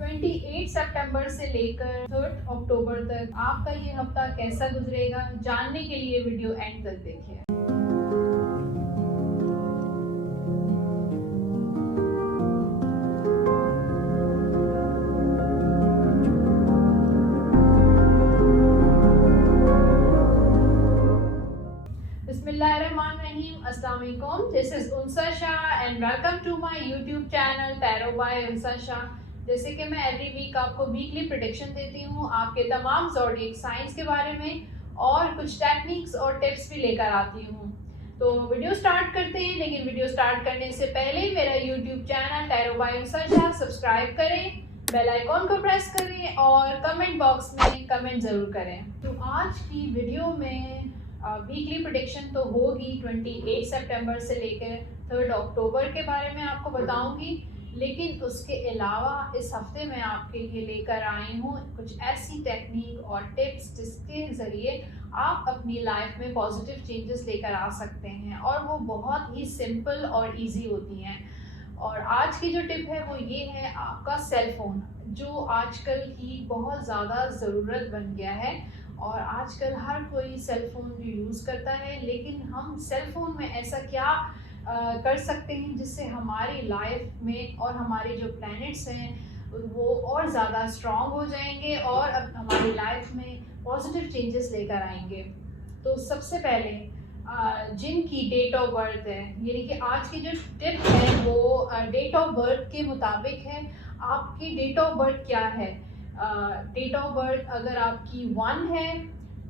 28 सितंबर से लेकर 3 अक्टूबर तक आपका ये हफ्ता कैसा गुजरेगा, जानने के लिए वीडियो एंड तक देखिए। Bismillahirrahmanirrahim. Assalamu alaikum. This is Unsa Shah and welcome to my YouTube channel Tarot by Unsa Shah. जैसे कि मैं एवरी वीक आपको वीकली प्रेडिक्शन देती हूँ आपके तमाम ज़ोडिएक साइंस के बारे में और कुछ टेक्निक्स और टिप्स भी लेकर आती हूँ। तो वीडियो स्टार्ट करते हैं, लेकिन वीडियो स्टार्ट करने से पहले मेरा YouTube channel tarot by Unsa Shah subscribe करें, बेल आइकॉन को प्रेस करें और कमेंट बॉक्स में कमेंट ज़रूर करें। तो आज की वीडियो में वीकली प्रेडिक्शन तो होगी 28 सितंबर से लेकर 3 अक्टूबर के बारे में आपको बताऊंगी, लेकिन उसके अलावा इस हफ्ते में आपके लिए लेकर आई हूँ कुछ ऐसी टेक्निक और टिप्स जिसके ज़रिए आप अपनी लाइफ में पॉजिटिव चेंजेस लेकर आ सकते हैं और वो बहुत ही सिंपल और इजी होती हैं। और आज की जो टिप है वो ये है आपका सेल फ़ोन, जो आजकल की बहुत ज़्यादा ज़रूरत बन गया है और आजकल हर कोई सेल फ़ोन यूज़ करता है। लेकिन हम सेल फ़ोन में ऐसा क्या कर सकते हैं जिससे हमारी लाइफ में और हमारे जो प्लैनेट्स हैं वो और ज़्यादा स्ट्रॉन्ग हो जाएंगे और अब हमारी लाइफ में पॉजिटिव चेंजेस लेकर आएंगे। तो सबसे पहले जिनकी डेट ऑफ बर्थ है, यानी कि आज की जो टिप है वो डेट ऑफ बर्थ के मुताबिक है। आपकी डेट ऑफ बर्थ क्या है? डेट ऑफ बर्थ अगर आपकी 1 है,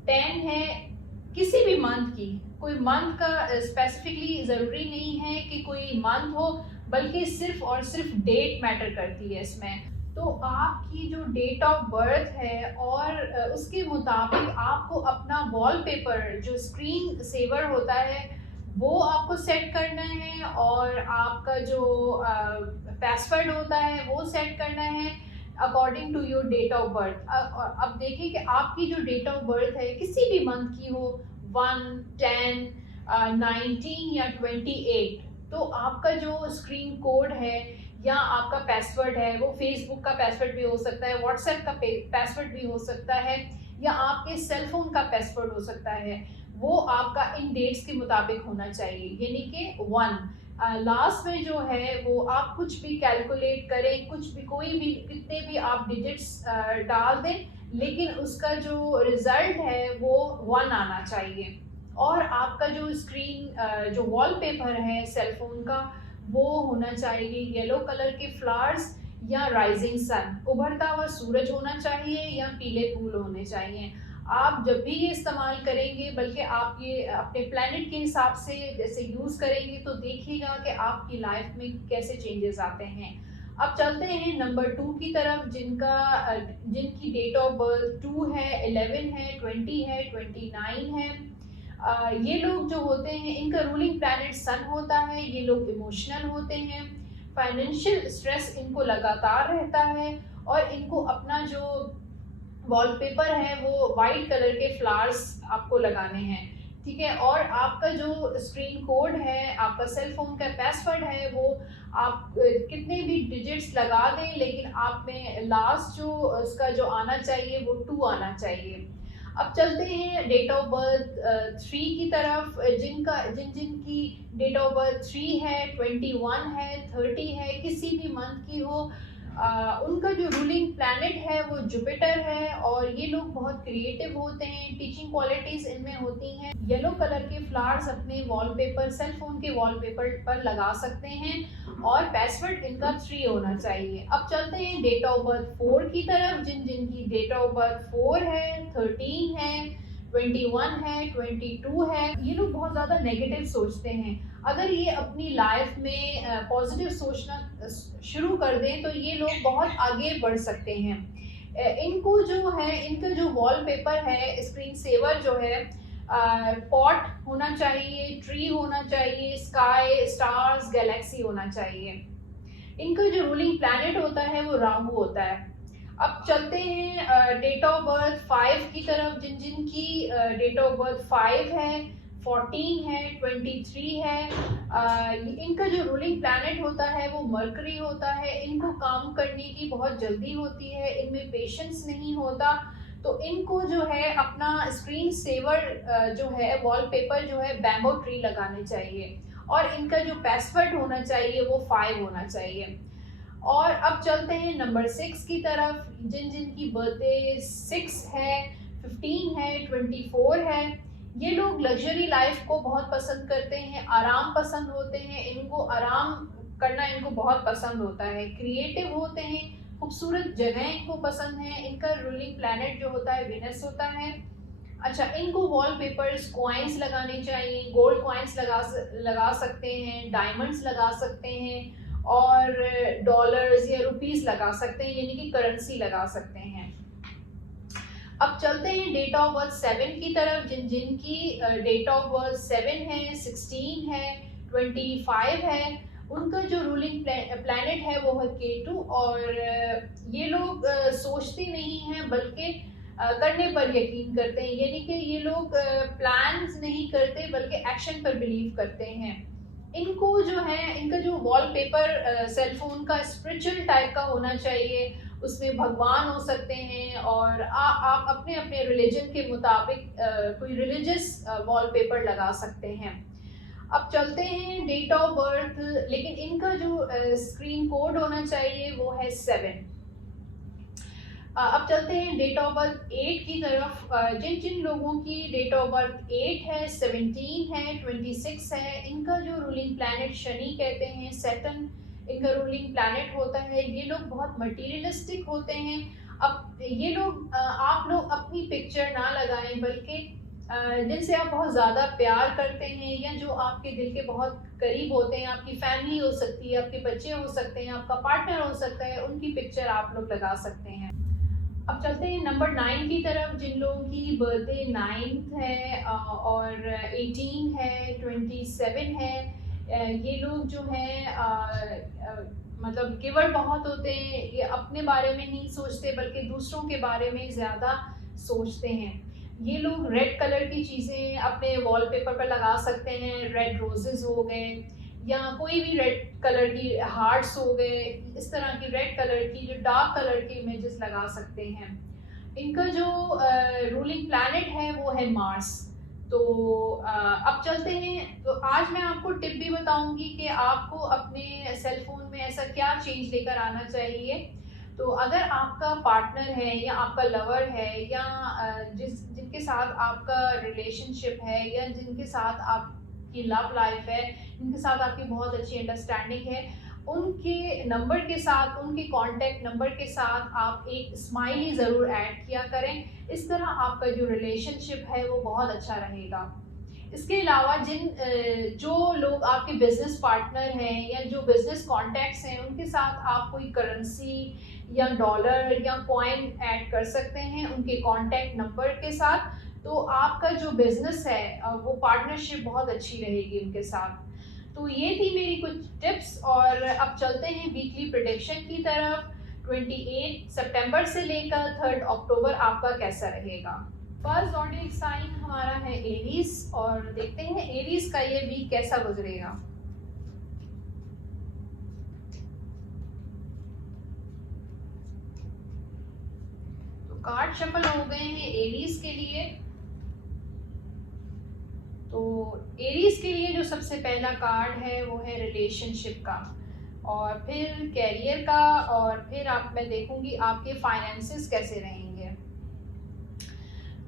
10 है, किसी भी मंथ की, कोई मंथ का स्पेसिफिकली ज़रूरी नहीं है कि कोई मंथ हो, बल्कि सिर्फ और सिर्फ डेट मैटर करती है इसमें। तो आपकी जो डेट ऑफ बर्थ है और उसके मुताबिक आपको अपना वॉलपेपर जो स्क्रीन सेवर होता है वो आपको सेट करना है और आपका जो पासवर्ड होता है वो सेट करना है according to your date of birth. अब देखिए कि आपकी जो डेट ऑफ बर्थ है किसी भी मंथ की हो, 1, 10, 19 या 28, तो आपका जो स्क्रीन कोड है या आपका पासवर्ड है वो फेसबुक का पासवर्ड भी हो सकता है, व्हाट्सएप का पासवर्ड भी हो सकता है या आपके सेल फोन का पासवर्ड हो सकता है, वो आपका इन डेट्स के मुताबिक होना चाहिए। यानी कि 1 लास्ट में जो है वो आप कुछ भी कैलकुलेट करें, कुछ भी, कोई भी, कितने भी आप डिजिट्स डाल दें, लेकिन उसका जो रिजल्ट है वो 1 आना चाहिए। और आपका जो स्क्रीन जो वॉलपेपर है सेल फोन का वो होना चाहिए येलो कलर के फ्लावर्स या राइजिंग सन, उभरता हुआ सूरज होना चाहिए या पीले फूल होने चाहिए। आप जब भी ये इस्तेमाल करेंगे, बल्कि आप ये अपने प्लैनेट के हिसाब से जैसे यूज़ करेंगे, तो देखिएगा कि आपकी लाइफ में कैसे चेंजेस आते हैं। अब चलते हैं नंबर 2 की तरफ, जिनकी डेट ऑफ बर्थ 2 है, 11 है, 20 है, 29 है। ये लोग जो होते हैं इनका रूलिंग प्लैनेट सन होता है। ये लोग इमोशनल होते हैं, फाइनेंशियल स्ट्रेस इनको लगातार रहता है और इनको अपना जो वॉलपेपर है वो वाइट कलर के फ्लावर्स आपको लगाने हैं, ठीक है। और आपका जो स्क्रीन कोड है, आपका सेल फोन का पासवर्ड है, वो आप कितने भी डिजिट्स लगा दें, लेकिन आप में लास्ट जो उसका जो आना चाहिए वो 2 आना चाहिए। अब चलते हैं डेट ऑफ बर्थ 3 की तरफ, जिनकी डेट ऑफ बर्थ 3 है, 21 है, 30 है, किसी भी मंथ की हो, उनका जो रूलिंग प्लैनेट है वो जुपिटर है और ये लोग बहुत क्रिएटिव होते हैं, टीचिंग क्वालिटीज इनमें होती हैं। येलो कलर के फ्लावर्स अपने वॉलपेपर, सेल फोन के वॉलपेपर पर लगा सकते हैं और पासवर्ड इनका 3 होना चाहिए। अब चलते हैं डेट ऑफ बर्थ 4 की तरफ, जिनकी डेट ऑफ बर्थ 4 है, 13 है, 21 है, 22 है। ये लोग बहुत ज़्यादा नेगेटिव सोचते हैं। अगर ये अपनी लाइफ में पॉजिटिव सोचना शुरू कर दें तो ये लोग बहुत आगे बढ़ सकते हैं। इनको जो है, इनका जो वॉलपेपर है, स्क्रीन सेवर जो है, पॉट होना चाहिए, ट्री होना चाहिए, स्काई, स्टार्स, गैलेक्सी होना चाहिए। इनका जो रूलिंग प्लैनेट होता है वो राहु होता है। अब चलते हैं डेट ऑफ बर्थ 5 की तरफ, जिनकी डेट ऑफ बर्थ 5 है, 14 है, 23 है। इनका जो रूलिंग प्लैनेट होता है वो मरकरी होता है। इनको काम करने की बहुत जल्दी होती है, इनमें पेशेंस नहीं होता। तो इनको जो है अपना स्क्रीन सेवर जो है वॉलपेपर जो है बैम्बो ट्री लगाने चाहिए, और इनका जो पासवर्ड होना चाहिए वो 5 होना चाहिए। और अब चलते हैं नंबर 6 की तरफ। जिन जिन की बर्थडे 6 है, 15 है, 24 है, ये लोग लग्जरी लाइफ को बहुत पसंद करते हैं, आराम पसंद होते हैं, इनको आराम करना इनको बहुत पसंद होता है, क्रिएटिव होते हैं, खूबसूरत जगह इनको पसंद है। इनका रूलिंग प्लैनेट जो होता है विनस होता है। अच्छा, इनको वॉलपेपर्स कॉइन्स लगाने चाहिए, गोल्ड कॉइन्स लगा सकते हैं, डायमंड्स लगा सकते हैं, और डॉलर्स या रुपीस लगा सकते हैं, यानी कि करेंसी लगा सकते हैं। अब चलते हैं डेट ऑफ बर्थ 7 की तरफ। जिन जिन की डेट ऑफ बर्थ 7 है, 16 है, 25 है, उनका जो रूलिंग प्लैनेट है वो है केतु। और ये लोग सोचते नहीं हैं बल्कि करने पर यकीन करते हैं, यानी कि ये लोग प्लान्स नहीं करते बल्कि एक्शन पर बिलीव करते हैं। इनको जो है इनका जो वॉलपेपर सेलफोन का स्पिरिचुअल टाइप का होना चाहिए, उसमें भगवान हो सकते हैं, और आप अपने अपने रिलीजन के मुताबिक कोई रिलीजियस वॉलपेपर लगा सकते हैं। अब चलते हैं डेट ऑफ बर्थ, लेकिन इनका जो स्क्रीन कोड होना चाहिए वो है 7। अब चलते हैं डेट ऑफ बर्थ 8 की तरफ। जिन जिन लोगों की डेट ऑफ बर्थ 8 है, 17 है, 26 है, इनका जो रूलिंग प्लैनेट शनि कहते हैं, सैटर्न इनका रूलिंग प्लैनेट होता है। ये लोग बहुत मटीरियलिस्टिक होते हैं। अब ये लोग आप लोग अपनी पिक्चर ना लगाएं, बल्कि जिनसे आप बहुत ज़्यादा प्यार करते हैं या जो आपके दिल के बहुत करीब होते हैं, आपकी फैमिली हो सकती है, आपके बच्चे हो सकते हैं, आपका पार्टनर हो सकता है, उनकी पिक्चर आप लोग लगा सकते हैं। अब चलते हैं नंबर 9 की तरफ। जिन लोगों की बर्थडे 9th है और 18 है, 27 है, ये लोग जो हैं मतलब गिवर बहुत होते हैं। ये अपने बारे में नहीं सोचते बल्कि दूसरों के बारे में ज़्यादा सोचते हैं। ये लोग रेड कलर की चीज़ें अपने वॉलपेपर पर लगा सकते हैं, रेड रोजेस हो गए, या कोई भी रेड कलर की हार्ट्स हो गए, इस तरह की रेड कलर की जो डार्क कलर की इमेजेस लगा सकते हैं। इनका जो रूलिंग प्लैनेट है वो है मार्स। तो अब चलते हैं। तो आज मैं आपको टिप भी बताऊंगी कि आपको अपने सेल फोन में ऐसा क्या चेंज लेकर आना चाहिए। तो अगर आपका पार्टनर है या आपका लवर है या जिनके साथ आपका रिलेशनशिप है या जिनके साथ आपकी लव लाइफ है, जिनके साथ आपकी बहुत अच्छी अंडरस्टैंडिंग है, उनके नंबर के साथ, उनके कॉन्टैक्ट नंबर के साथ आप एक स्माइली ज़रूर ऐड किया करें। इस तरह आपका जो रिलेशनशिप है वो बहुत अच्छा रहेगा। इसके अलावा जो लोग आपके बिजनेस पार्टनर हैं या जो बिजनेस कॉन्टैक्ट्स हैं, उनके साथ आप कोई करेंसी या डॉलर या कॉइन ऐड कर सकते हैं उनके कॉन्टैक्ट नंबर के साथ। तो आपका जो बिजनेस है वो पार्टनरशिप बहुत अच्छी रहेगी उनके साथ। तो ये थी मेरी कुछ टिप्स, और अब चलते हैं वीकली प्रेडिक्शन की तरफ। 28 सितंबर से लेकर 3 अक्टूबर आपका कैसा रहेगा। फर्स्ट ज़ोडिएक साइन हमारा है एरीज, और देखते हैं एरीज का ये वीक कैसा गुजरेगा। तो कार्ड शफल हो गए हैं एरीज के लिए। तो एरीज के लिए जो सबसे पहला कार्ड है वो है रिलेशनशिप का, और फिर कैरियर का, और फिर मैं देखूंगी आपके फाइनेंसेस कैसे रहेंगे।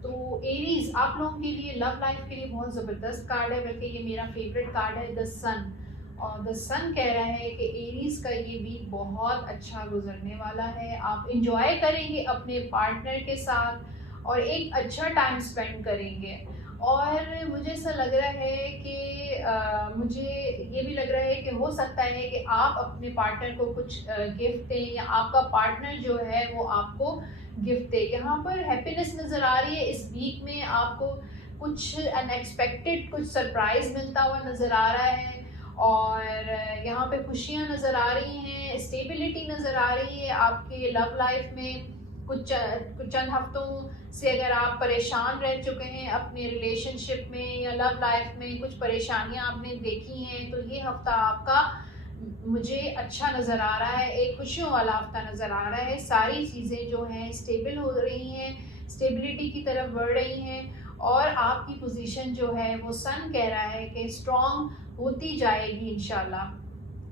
तो एरीज आप लोगों के लिए लव लाइफ के लिए बहुत ज़बरदस्त कार्ड है, बल्कि ये मेरा फेवरेट कार्ड है, द सन। और द सन कह रहा है कि एरीज का ये वीक बहुत अच्छा गुजरने वाला है। आप इंजॉय करेंगे अपने पार्टनर के साथ और एक अच्छा टाइम स्पेंड करेंगे। और मुझे ऐसा लग रहा है कि मुझे ये भी लग रहा है कि हो सकता है कि आप अपने पार्टनर को कुछ गिफ्ट दें, या आपका पार्टनर जो है वो आपको गिफ्ट दे। यहाँ पर हैप्पीनेस नज़र आ रही है। इस वीक में आपको कुछ अनएक्सपेक्टेड, कुछ सरप्राइज मिलता हुआ नज़र आ रहा है, और यहाँ पे खुशियाँ नज़र आ रही हैं, स्टेबिलिटी नज़र आ रही है आपके लव लाइफ में। कुछ चंद हफ्तों से अगर आप परेशान रह चुके हैं अपने रिलेशनशिप में या लव लाइफ में, कुछ परेशानियां आपने देखी हैं, तो ये हफ्ता आपका मुझे अच्छा नज़र आ रहा है, एक खुशियों वाला हफ्ता नज़र आ रहा है। सारी चीज़ें जो हैं स्टेबल हो रही हैं, स्टेबिलिटी की तरफ बढ़ रही हैं और आपकी पोजीशन जो है वो सन कह रहा है कि स्ट्रॉन्ग होती जाएगी इंशाल्लाह।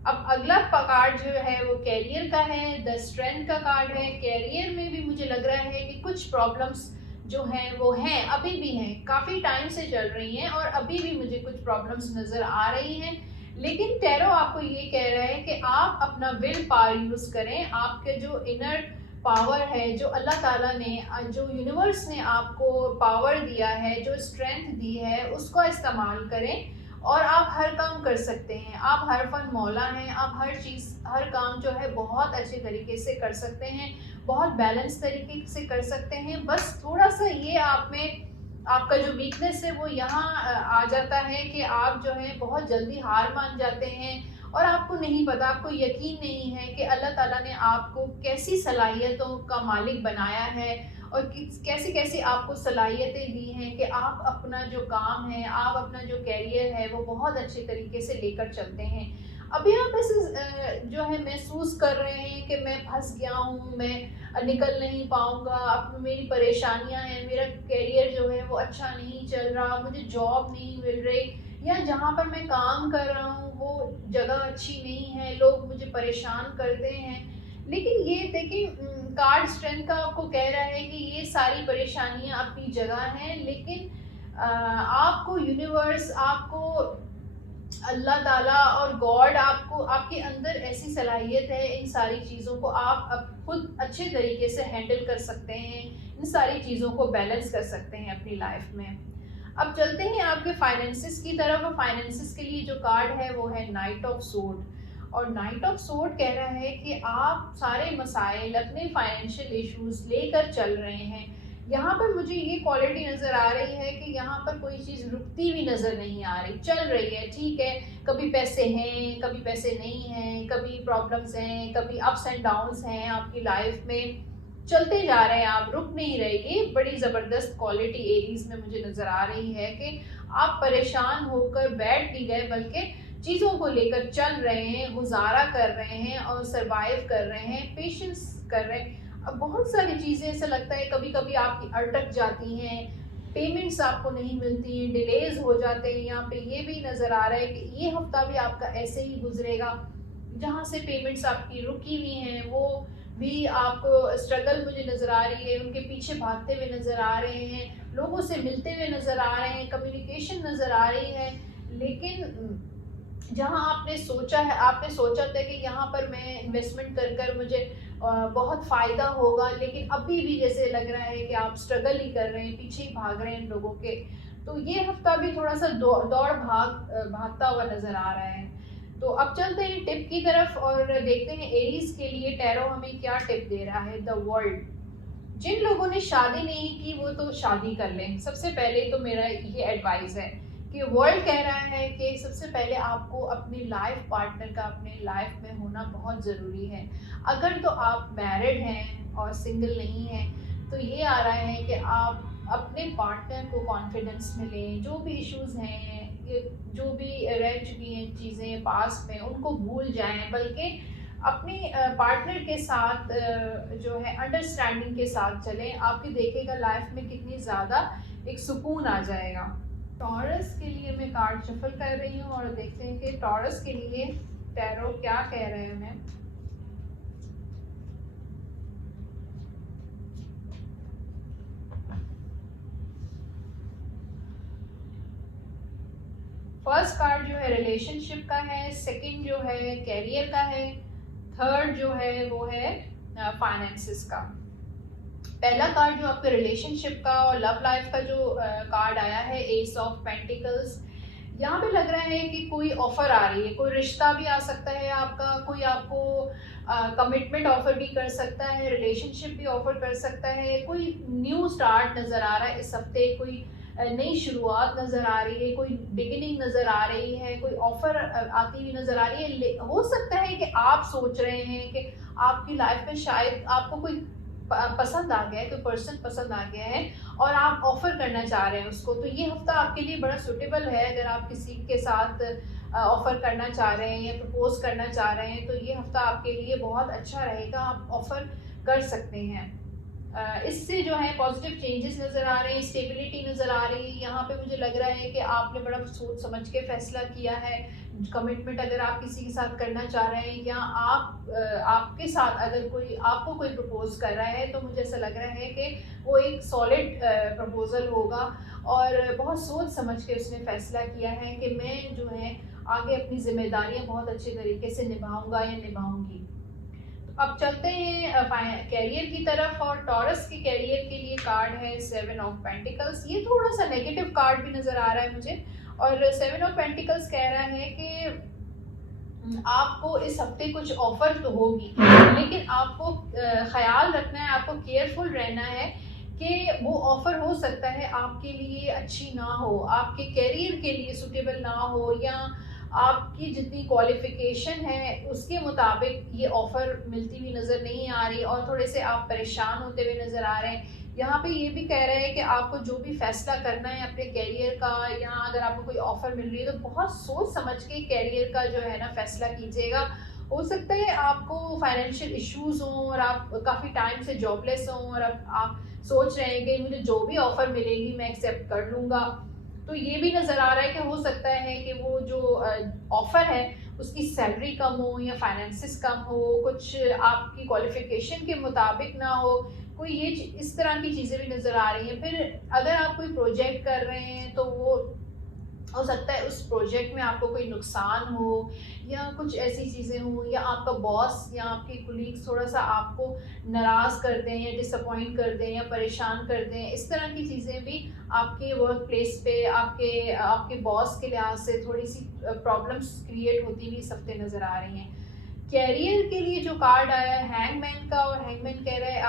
अब अगला कार्ड जो है वो कैरियर का है, द स्ट्रेंथ का कार्ड है। कैरियर में भी मुझे लग रहा है कि कुछ प्रॉब्लम्स जो हैं वो हैं, अभी भी हैं, काफ़ी टाइम से चल रही हैं और अभी भी मुझे कुछ प्रॉब्लम्स नज़र आ रही हैं। लेकिन टैरो आपको ये कह रहा है कि आप अपना विल पावर यूज़ करें, आपके जो इनर पावर है, जो अल्लाह ताला ने, जो यूनिवर्स ने आपको पावर दिया है, जो स्ट्रेंथ दी है, उसका इस्तेमाल करें और आप हर काम कर सकते हैं। आप हर फन मौला हैं, आप हर चीज़, हर काम जो है बहुत अच्छे तरीके से कर सकते हैं, बहुत बैलेंस तरीके से कर सकते हैं। बस थोड़ा-सा ये आप में आपका जो वीकनेस है वो यहाँ आ जाता है कि आप जो है बहुत जल्दी हार मान जाते हैं और आपको नहीं पता, आपको यकीन नहीं है कि अल्लाह ताला ने आपको कैसी सलाहियतों का मालिक बनाया है और कैसी-कैसी आपको सलाहियतें दी हैं कि आप अपना जो काम है, आप अपना जो करियर है वो बहुत अच्छे तरीके से लेकर चलते हैं। अभी आप ऐसे जो है महसूस कर रहे हैं कि मैं फँस गया हूँ, मैं निकल नहीं पाऊँगा, अब मेरी परेशानियाँ हैं, मेरा करियर जो है वो अच्छा नहीं चल रहा, मुझे जॉब नहीं मिल रही या जहाँ पर मैं काम कर रहा हूँ वो जगह अच्छी नहीं है, लोग मुझे परेशान करते हैं। लेकिन ये देखिए कार्ड स्ट्रेंथ का आपको कह रहा है कि ये सारी परेशानियाँ अपनी जगह हैं, लेकिन आपको यूनिवर्स, आपको अल्लाह ताला और गॉड, आपको, आपके अंदर ऐसी सलाहियत है, इन सारी चीज़ों को आप अब खुद अच्छे तरीके से हैंडल कर सकते हैं, इन सारी चीज़ों को बैलेंस कर सकते हैं अपनी लाइफ में। अब चलते हैं आपके फाइनेंसिस की तरफ। फाइनेंसिस के लिए जो कार्ड है वो है नाइट ऑफ सोर्ड और नाइट ऑफ सोर्ड कह रहा है कि आप सारे मसाइल, अपने फाइनेंशियल इश्यूज लेकर चल रहे हैं। यहाँ पर मुझे ये क्वालिटी नज़र आ रही है कि यहाँ पर कोई चीज़ रुकती हुई नज़र नहीं आ रही, चल रही है, ठीक है। कभी पैसे हैं, कभी पैसे नहीं हैं, कभी प्रॉब्लम्स हैं, कभी अप्स एंड डाउन्स हैं आपकी लाइफ में, चलते जा रहे हैं, आप रुक नहीं रहे। ये बड़ी ज़बरदस्त क्वालिटी एरीज में मुझे नज़र आ रही है कि आप परेशान होकर बैठ नहीं गए, बल्कि चीज़ों को लेकर चल रहे हैं, गुजारा कर रहे हैं और सरवाइव कर रहे हैं, पेशेंस कर रहे हैं। अब बहुत सारी चीज़ें ऐसा लगता है कभी-कभी आपकी अटक जाती हैं, पेमेंट्स आपको नहीं मिलती हैं, डिलेज हो जाते हैं। यहाँ पे ये भी नज़र आ रहा है कि ये हफ्ता भी आपका ऐसे ही गुजरेगा, जहाँ से पेमेंट्स आपकी रुकी हुई हैं वो भी आपको स्ट्रगल मुझे नज़र आ रही है, उनके पीछे भागते हुए नज़र आ रहे हैं, लोगों से मिलते हुए नज़र आ रहे हैं, कम्युनिकेशन नज़र आ रही है। लेकिन जहाँ आपने सोचा था कि यहाँ पर मैं इन्वेस्टमेंट कर कर मुझे बहुत फ़ायदा होगा, लेकिन अभी भी जैसे लग रहा है कि आप स्ट्रगल ही कर रहे हैं, पीछे ही भाग रहे हैं लोगों के। तो ये हफ्ता भी थोड़ा-सा भागता हुआ नज़र आ रहा है। तो अब चलते हैं टिप की तरफ और देखते हैं एरीज के लिए टैरो हमें क्या टिप दे रहा है। द वर्ल्ड, जिन लोगों ने शादी नहीं की वो तो शादी कर लें। सबसे पहले तो मेरा ये एडवाइस है कि वर्ल्ड कह रहा है कि सबसे पहले आपको अपनी लाइफ पार्टनर का अपने लाइफ में होना बहुत ज़रूरी है। अगर तो आप मैरिड हैं और सिंगल नहीं हैं तो ये आ रहा है कि आप अपने पार्टनर को कॉन्फिडेंस में लें, जो भी इश्यूज हैं, ये जो भी रह चुकी हैं चीज़ें पास्ट में, उनको भूल जाएं, बल्कि अपने पार्टनर के साथ जो है अंडरस्टैंडिंग के साथ चलें। आपकी देखिएगा लाइफ में कितनी ज़्यादा एक सुकून आ जाएगा। टॉरस के लिए मैं कार्ड शफल कर रही हूँ और देखते हैं कि टॉरस के लिए टैरो क्या कह रहे हैं हमें। फर्स्ट कार्ड जो है रिलेशनशिप का है, सेकंड जो है कैरियर का है, थर्ड जो है वो है फाइनेंसिस का। पहला कार्ड जो आपके रिलेशनशिप का और लव लाइफ का जो कार्ड आया है, एस ऑफ पेंटिकल्स। यहाँ पे लग रहा है कि कोई ऑफर आ रही है, कोई रिश्ता भी आ सकता है आपका, कोई आपको कमिटमेंट ऑफर भी कर सकता है, रिलेशनशिप भी ऑफर कर सकता है, कोई न्यू स्टार्ट नज़र आ रहा है इस हफ्ते, कोई नई शुरुआत नज़र आ रही है, कोई बिगिनिंग नज़र आ रही है, कोई ऑफर आती हुई नज़र आ रही है। हो सकता है कि आप सोच रहे हैं कि आपकी लाइफ में शायद आपको कोई पसंद आ गया है, कोई पर्सन पसंद आ गया है और आप ऑफ़र करना चाह रहे हैं उसको, तो ये हफ़्ता आपके लिए बड़ा सूटेबल है। अगर आप किसी के साथ ऑफ़र करना चाह रहे हैं या प्रपोज़ करना चाह रहे हैं, तो ये हफ़्ता आपके लिए बहुत अच्छा रहेगा, आप ऑफ़र कर सकते हैं। इससे जो है पॉजिटिव चेंजेस नज़र आ रहे हैं, स्टेबिलिटी नज़र आ रही है। यहाँ पे मुझे लग रहा है कि आपने बड़ा सोच समझ के फ़ैसला किया है। कमिटमेंट अगर आप किसी के साथ करना चाह रहे हैं या आपके साथ अगर कोई आपको कोई प्रपोज़ कर रहा है, तो मुझे ऐसा लग रहा है कि वो एक सॉलिड प्रपोज़ल होगा और बहुत सोच समझ के उसने फ़ैसला किया है कि मैं जो है आगे अपनी ज़िम्मेदारियाँ बहुत अच्छे तरीके से निभाऊँगा या निभाऊँगी। अब चलते हैं कैरियर की तरफ और टॉरस के कैरियर के लिए कार्ड है 7 ऑफ पेंटिकल्स। ये थोड़ा सा नेगेटिव कार्ड भी नज़र आ रहा है मुझे और 7 ऑफ पेंटिकल्स कह रहा है कि आपको इस हफ्ते कुछ ऑफर तो होगी, लेकिन आपको ख्याल रखना है, आपको केयरफुल रहना है कि वो ऑफर हो सकता है आपके लिए अच्छी ना हो, आपके करियर के लिए सूटेबल ना हो या आपकी जितनी क्वालिफिकेशन है उसके मुताबिक ये ऑफर मिलती हुई नज़र नहीं आ रही और थोड़े से आप परेशान होते हुए नज़र आ रहे हैं। यहाँ पे ये भी कह रहे हैं कि आपको जो भी फैसला करना है अपने करियर का या अगर आपको कोई ऑफर मिल रही है तो बहुत सोच समझ के करियर का जो है ना फैसला कीजिएगा। हो सकता है आपको फाइनेंशियल इश्यूज हों और आप काफ़ी टाइम से जॉबलेस हों और अब आप सोच रहे हैं कि मुझे जो भी ऑफर मिलेगी मैं एक्सेप्ट कर लूँगा। तो ये भी नज़र आ रहा है कि हो सकता है कि वो जो ऑफर है उसकी सैलरी कम हो या फाइनेंसिस कम हो, कुछ आपकी क्वालिफिकेशन के मुताबिक ना हो, कोई ये इस तरह की चीज़ें भी नज़र आ रही हैं। फिर अगर आप कोई प्रोजेक्ट कर रहे हैं तो वो हो सकता है उस प्रोजेक्ट में आपको कोई नुकसान हो या कुछ ऐसी चीज़ें हों या आपका बॉस या आपके कोलीग्स थोड़ा-सा आपको नाराज़ कर दें या डिसअपॉइंट कर दें या परेशान कर दें। इस तरह की चीज़ें भी आपके वर्क प्लेस पे आपके आपके बॉस के लिहाज से थोड़ी-सी प्रॉब्लम्स क्रिएट होती हुई इस हफ़्ते नज़र आ रही हैं। कैरियर के लिए जो कार्ड आया है हैंगमैन का और हैंगमैन कह रहा है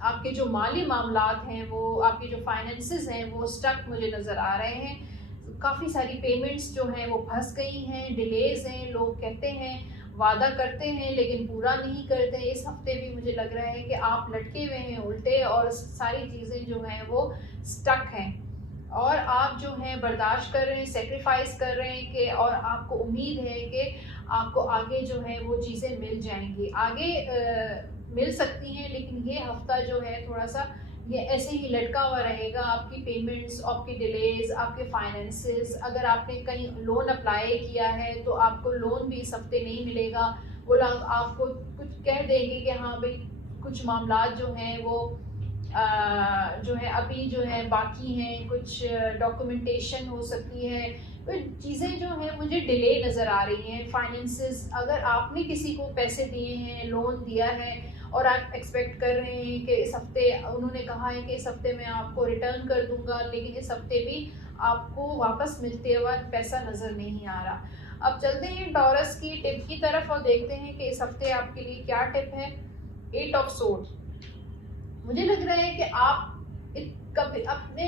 आपके जो माली मामलात हैं वो आपके जो फाइनेंसेस हैं वो स्टक मुझे नज़र आ रहे हैं। काफ़ी सारी पेमेंट्स जो हैं वो फंस गई हैं, डिलेज हैं, लोग कहते हैं वादा करते हैं लेकिन पूरा नहीं करते। इस हफ्ते भी मुझे लग रहा है कि आप लटके हुए हैं उल्टे और सारी चीज़ें जो हैं वो स्टक हैं और आप जो हैं बर्दाश्त कर रहे हैं, सेक्रीफाइस कर रहे हैं कि और आपको उम्मीद है कि आपको आगे जो है वो चीज़ें मिल जाएँगी। आगे मिल सकती हैं लेकिन ये हफ़्ता जो है थोड़ा-सा ये ऐसे ही लटका हुआ रहेगा। आपकी पेमेंट्स, आपकी डिलेज़, आपके फाइनेंसेस, अगर आपने कहीं लोन अप्लाई किया है तो आपको लोन भी इस हफ़्ते नहीं मिलेगा। वो लोग आपको कुछ कह देंगे कि हाँ भई कुछ मामलात जो हैं वो जो है अभी जो है बाकी हैं, कुछ डॉक्यूमेंटेशन हो सकती है। तो चीज़ें जो हैं मुझे डिले नज़र आ रही हैं। फाइनेंसेस अगर आपने किसी को पैसे दिए हैं, लोन दिया है और आप एक्सपेक्ट कर रहे हैं कि इस हफ़्ते उन्होंने कहा है कि इस हफ़्ते मैं आपको रिटर्न कर दूँगा, लेकिन इस हफ़्ते भी आपको वापस मिलते हुआ पैसा नज़र नहीं आ रहा। अब चलते हैं टॉरस की टिप की तरफ और देखते हैं कि इस हफ़्ते आपके लिए क्या टिप है। 8 ऑफ सोर्ड्स मुझे लग रहा है कि आप कभी अपने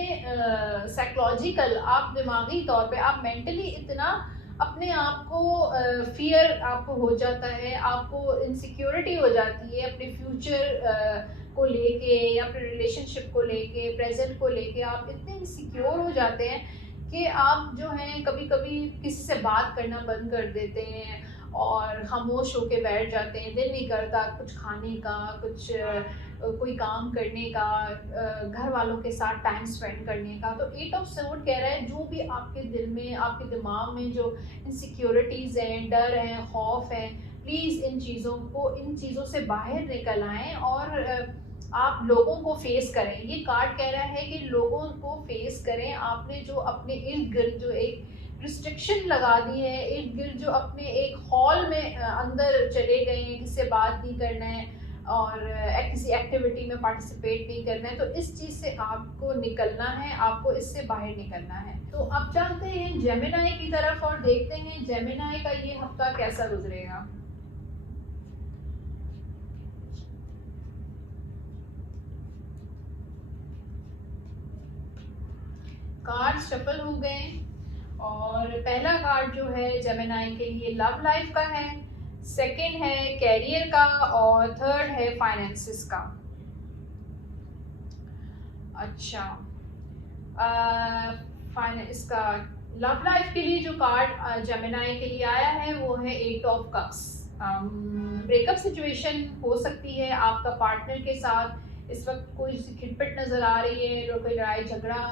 साइकोलॉजिकल आप दिमागी तौर पे आप मेंटली इतना अपने आप को फियर आपको हो जाता है, आपको इनसिक्योरिटी हो जाती है अपने फ्यूचर को लेके या अपने रिलेशनशिप को लेके, प्रेजेंट को लेके आप इतने इनसिक्योर हो जाते हैं कि आप जो हैं कभी-कभी किसी से बात करना बंद कर देते हैं और खामोश होके बैठ जाते हैं। दिल नहीं करता कुछ खाने का, कुछ कोई काम करने का, घर वालों के साथ टाइम स्पेंड करने का। तो 8 ऑफ स्वॉर्ड कह रहा है जो भी आपके दिल में, आपके दिमाग में जो इनसिक्योरिटीज़ हैं, डर हैं, खौफ है, प्लीज़ इन चीज़ों से बाहर निकल आएँ और आप लोगों को फेस करें। ये कार्ड कह रहा है कि लोगों को फेस करें। आपने जो अपने इर्द-गिर्द जो एक रिस्ट्रिक्शन लगा दी है, इर्द-गिर्द जो अपने एक हॉल में अंदर चले गए हैं, किसी से बात नहीं करना है और किसी एक्टिविटी में पार्टिसिपेट नहीं करना है, तो इस चीज़ से आपको निकलना है, आपको इससे बाहर निकलना है। तो अब चलते हैं जेमिनी की तरफ और देखते हैं जेमिनी का ये हफ्ता कैसा गुजरेगा। कार्ड शफल हो गए और पहला कार्ड जो है जेमिनी के लिए लव लाइफ का है। सेकंड है कैरियर का और थर्ड है फाइनेंसिस का। अच्छा, फाइनेंस का लव लाइफ के लिए जो कार्ड जेमिनाई के लिए आया है वो है eight of cups. Breakup situation हो सकती है आपका पार्टनर के साथ, इस वक्त कोई सी खिटपिट नज़र आ रही है और कोई लड़ाई झगड़ा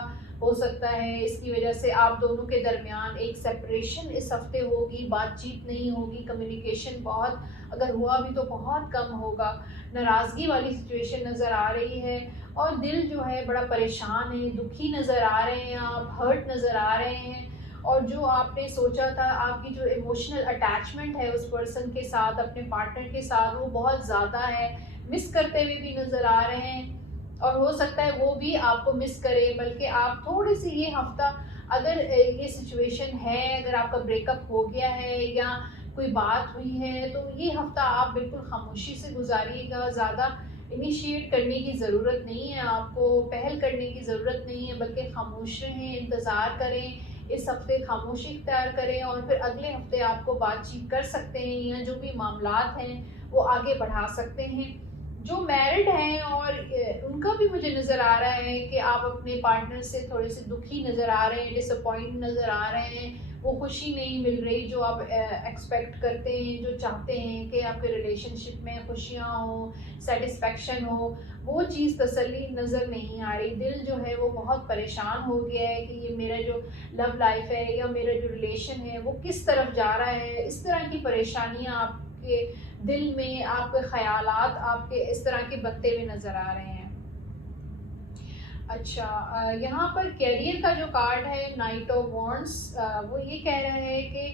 हो सकता है, इसकी वजह से आप दोनों के दरमियान एक सेपरेशन इस हफ्ते होगी, बातचीत नहीं होगी, कम्युनिकेशन बहुत, अगर हुआ भी तो बहुत कम होगा, नाराज़गी वाली सिचुएशन नज़र आ रही है और दिल जो है बड़ा परेशान है, दुखी नज़र आ रहे हैं, आप हर्ट नज़र आ रहे हैं और जो आपने सोचा था, आपकी जो इमोशनल अटैचमेंट है उस पर्सन के साथ, अपने पार्टनर के साथ, वो बहुत ज़्यादा है, मिस करते हुए भी नज़र आ रहे हैं और हो सकता है वो भी आपको मिस करे। बल्कि आप थोड़ी सी ये हफ्ता, अगर ये सिचुएशन है, अगर आपका ब्रेकअप हो गया है या कोई बात हुई है, तो ये हफ्ता आप बिल्कुल खामोशी से गुजारिएगा। ज़्यादा इनिशिएट करने की ज़रूरत नहीं है, आपको पहल करने की ज़रूरत नहीं है, बल्कि खामोश रहें, इंतज़ार करें, इस हफ्ते खामोशी इख्तियार करें और फिर अगले हफ्ते आपको बातचीत कर सकते हैं या जो भी मामलात हैं वो आगे बढ़ा सकते हैं। जो मैरिड हैं और उनका भी मुझे नज़र आ रहा है कि आप अपने पार्टनर से थोड़े से दुखी नज़र आ रहे हैं, डिसअपॉइंट नज़र आ रहे हैं, वो खुशी नहीं मिल रही जो आप एक्सपेक्ट करते हैं, जो चाहते हैं कि आपके रिलेशनशिप में खुशियाँ हो, सेटिस्फेक्शन हो, वो चीज़ तसल्ली नज़र नहीं आ रही। दिल जो है वो बहुत परेशान हो गया है कि ये मेरा जो लव लाइफ है या मेरा जो रिलेशन है वो किस तरफ जा रहा है। इस तरह की परेशानियाँ आपके दिल में, आपके ख़यालात आपके इस तरह के बनते हुए नज़र आ रहे हैं। अच्छा, यहाँ पर कैरियर का जो कार्ड है नाइट ऑफ वॉन्ड्स, वो ये कह रहा है कि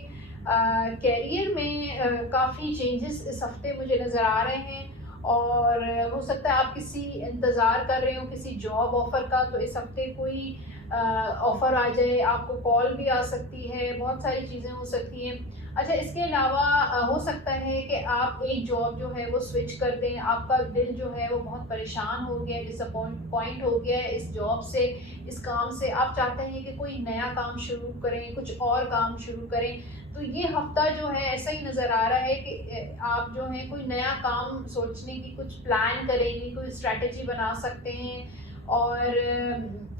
कैरियर में काफ़ी चेंजेस इस हफ्ते मुझे नज़र आ रहे हैं और हो सकता है आप किसी इंतज़ार कर रहे हो किसी जॉब ऑफ़र का, तो इस हफ्ते कोई ऑफ़र आ जाए, आपको कॉल भी आ सकती है, बहुत सारी चीज़ें हो सकती हैं। अच्छा, इसके अलावा हो सकता है कि आप एक जॉब जो है वो स्विच कर दें, आपका दिल जो है वो बहुत परेशान हो गया है, डिसअपॉइंट हो गया है इस जॉब से, इस काम से, आप चाहते हैं कि कोई नया काम शुरू करें, कुछ और काम शुरू करें। तो ये हफ्ता जो है ऐसा ही नज़र आ रहा है कि आप जो है कोई नया काम सोचने की कुछ प्लान करेंगे, कोई स्ट्रैटेजी बना सकते हैं और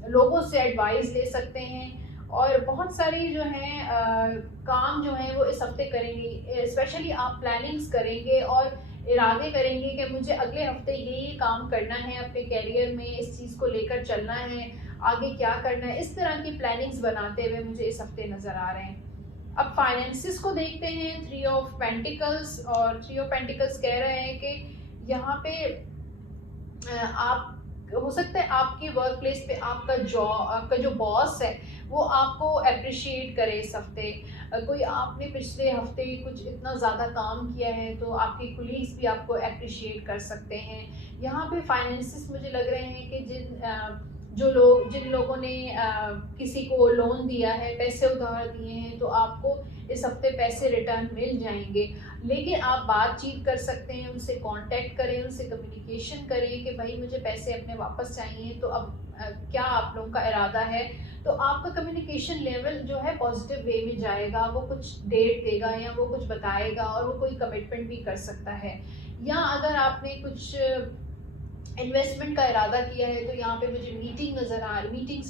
लोगों से एडवाइस ले सकते हैं और बहुत सारी जो हैं काम जो हैं वो इस हफ्ते करेंगे। स्पेशली आप प्लानिंग्स करेंगे और इरादे करेंगे कि मुझे अगले हफ्ते ये काम करना है, अपने करियर में इस चीज़ को लेकर चलना है, आगे क्या करना है, इस तरह की प्लानिंग्स बनाते हुए मुझे इस हफ्ते नज़र आ रहे हैं। अब फाइनेंसिस को देखते हैं, थ्री ऑफ पेंटिकल्स, और थ्री ऑफ पेंटिकल्स कह रहे हैं कि यहाँ पे आप, हो सकता है आपके वर्क प्लेस पे आपका जो बॉस है वो आपको अप्रिशिएट करे इस हफ्ते। कोई आपने पिछले हफ्ते कुछ इतना ज़्यादा काम किया है तो आपके कुलीग्स भी आपको अप्रिशिएट कर सकते हैं। यहाँ पे फाइनेंसिस मुझे लग रहे हैं कि जिन लोगों ने किसी को लोन दिया है, पैसे उधार दिए हैं, तो आपको इस हफ्ते पैसे रिटर्न मिल जाएंगे। लेकिन आप बातचीत कर सकते हैं, उनसे कांटेक्ट करें, उनसे कम्युनिकेशन करें कि भाई मुझे पैसे अपने वापस चाहिए, तो अब क्या आप लोगों का इरादा है। तो आपका कम्युनिकेशन लेवल जो है पॉजिटिव वे में जाएगा, वो कुछ डेट देगा या वो कुछ बताएगा और वो कोई कमिटमेंट भी कर सकता है। या अगर आपने कुछ इन्वेस्टमेंट का इरादा किया है तो यहाँ पे मुझे मीटिंग्स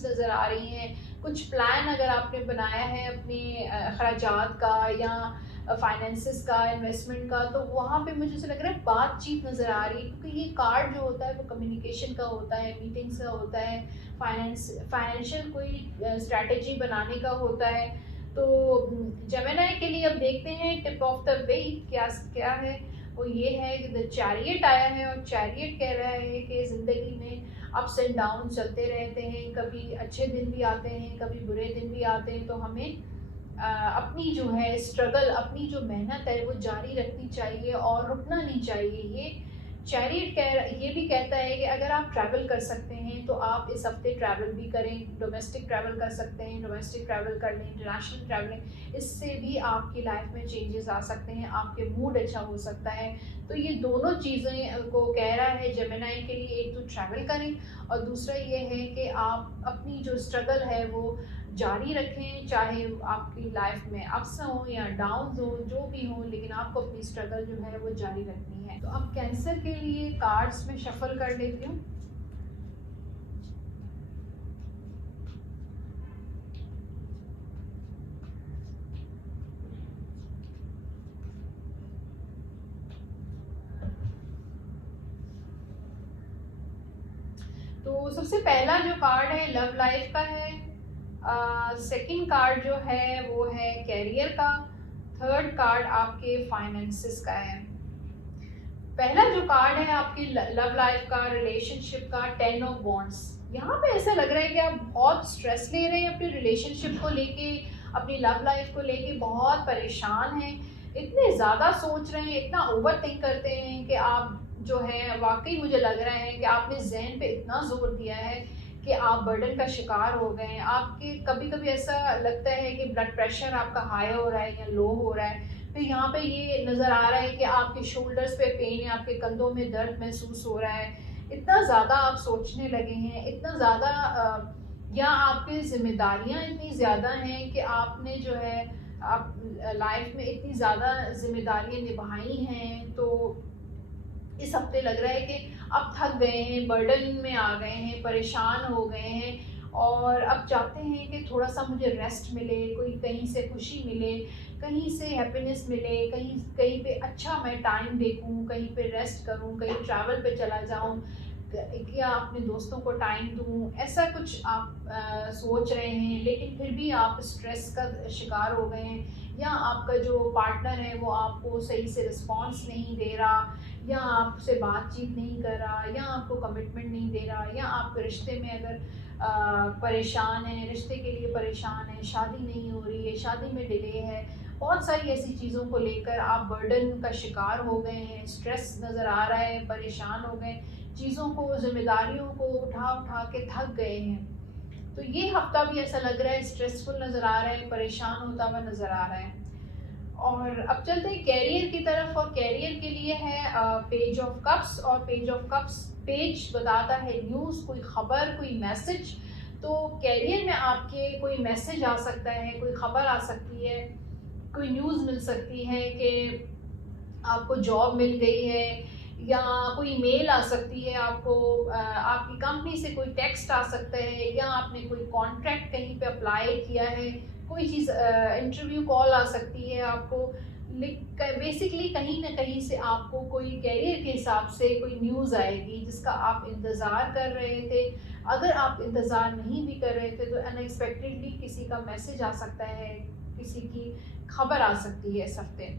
नज़र आ रही हैं। कुछ प्लान अगर आपने बनाया है अपने अखराजात का या फाइनेंसिस का, इन्वेस्टमेंट का, तो वहाँ पे मुझे ऐसा लग रहा है बातचीत नज़र आ रही है, क्योंकि ये कार्ड जो होता है वो कम्युनिकेशन का होता है, मीटिंग्स का होता है, फाइनेंशियल कोई स्ट्रैटेजी बनाने का होता है। तो जेमिनी के लिए अब देखते हैं टिप ऑफ द वीक क्या क्या है। वो ये है कि द चैरियट आया है और चैरियट कह रहा है कि ज़िंदगी में अप्स एंड डाउन चलते रहते हैं, कभी अच्छे दिन भी आते हैं, कभी बुरे दिन भी आते हैं, तो हमें अपनी जो है स्ट्रगल, अपनी जो मेहनत है वो जारी रखनी चाहिए और रुकना नहीं चाहिए। ये चैरियट ये भी कहता है कि अगर आप ट्रैवल कर सकते हैं तो आप इस हफ्ते ट्रैवल भी करें, डोमेस्टिक ट्रैवल कर सकते हैं, डोमेस्टिक ट्रैवल कर लें, इंटरनेशनल ट्रैवलिंग, इससे भी आपकी लाइफ में चेंजेस आ सकते हैं, आपके मूड अच्छा हो सकता है। तो ये दोनों चीज़ें को कह रहा है जेमिनी के लिए, एक तो ट्रैवल करें और दूसरा ये है कि आप अपनी जो स्ट्रगल है वो जारी रखें, चाहे आपकी लाइफ में अप्स हों या डाउन्स हो, जो भी हो, लेकिन आपको अपनी स्ट्रगल जो है वो जारी रखनी है। तो अब कैंसर के लिए कार्ड्स में शफल कर लेती हूँ। तो सबसे पहला जो कार्ड है लव लाइफ का है। सेकंड कार्ड जो है वो है कैरियर का। थर्ड कार्ड आपके फाइनेंसेस का है। पहला जो कार्ड है आपकी लव लाइफ का, रिलेशनशिप का, 10 ऑफ वॉन्ड्स। यहाँ पे ऐसा लग रहा है कि आप बहुत स्ट्रेस ले रहे हैं अपनी रिलेशनशिप को लेके, अपनी लव लाइफ को लेके बहुत परेशान हैं, इतने ज़्यादा सोच रहे हैं, इतना ओवर थिंक करते हैं कि आप जो है वाकई मुझे लग रहा है कि आपने जहन पे इतना जोर दिया है कि आप बर्डन का शिकार हो गए हैं। आपके कभी कभी ऐसा लगता है कि ब्लड प्रेशर आपका हाई हो रहा है या लो हो रहा है। फिर यहाँ पे ये नज़र आ रहा है कि आपके शोल्डर्स पे पेन है, आपके कंधों में दर्द महसूस हो रहा है, इतना ज़्यादा आप सोचने लगे हैं, इतना ज़्यादा या आपकी जिम्मेदारियाँ इतनी ज़्यादा हैं कि आपने जो है आप लाइफ में इतनी ज़्यादा जिम्मेदारियाँ निभाई हैं। तो इस हफ्ते लग रहा है कि अब थक गए हैं, बर्डन में आ गए हैं, परेशान हो गए हैं और अब चाहते हैं कि थोड़ा सा मुझे रेस्ट मिले, कोई कहीं से खुशी मिले, कहीं से हैप्पीनेस मिले, कहीं कहीं पे अच्छा मैं टाइम देखूं, कहीं पे रेस्ट करूं, कहीं ट्रैवल पे चला जाऊं या अपने दोस्तों को टाइम दूं। ऐसा कुछ आप सोच रहे हैं, लेकिन फिर भी आप स्ट्रेस का शिकार हो गए हैं, या आपका जो पार्टनर है वो आपको सही से रिस्पॉन्स नहीं दे रहा, या आपसे बातचीत नहीं कर रहा, या आपको कमिटमेंट नहीं दे रहा, या आप रिश्ते में अगर परेशान हैं, रिश्ते के लिए परेशान हैं, शादी नहीं हो रही है, शादी में डिले है, बहुत सारी ऐसी चीज़ों को लेकर आप बर्डन का शिकार हो गए हैं, स्ट्रेस नज़र आ रहा है, परेशान हो गए, चीज़ों को, जिम्मेदारियों को उठा उठा के थक गए हैं। तो ये हफ्ता भी ऐसा लग रहा है स्ट्रेसफुल नज़र आ रहा है, परेशान होता हुआ नज़र आ रहा है। और अब चलते हैं कैरियर की तरफ, और कैरियर के लिए है पेज ऑफ कप्स। और पेज ऑफ कप्स पेज बताता है न्यूज़, कोई खबर, कोई मैसेज। तो कैरियर में आपके कोई मैसेज आ सकता है, कोई खबर आ सकती है, कोई न्यूज़ मिल सकती है कि आपको जॉब मिल गई है, या कोई मेल आ सकती है आपको, आपकी कंपनी से कोई टेक्स्ट आ सकता है, या आपने कोई कॉन्ट्रैक्ट कहीं पे अप्लाई किया है, कोई चीज़ इंटरव्यू कॉल आ सकती है आपको। बेसिकली कहीं ना कहीं से आपको कोई कैरियर के हिसाब से कोई न्यूज़ आएगी जिसका आप इंतज़ार कर रहे थे। अगर आप इंतज़ार नहीं भी कर रहे थे तो अनएक्सपेक्टेडली किसी का मैसेज आ सकता है, किसी की खबर आ सकती है इस हफ्ते।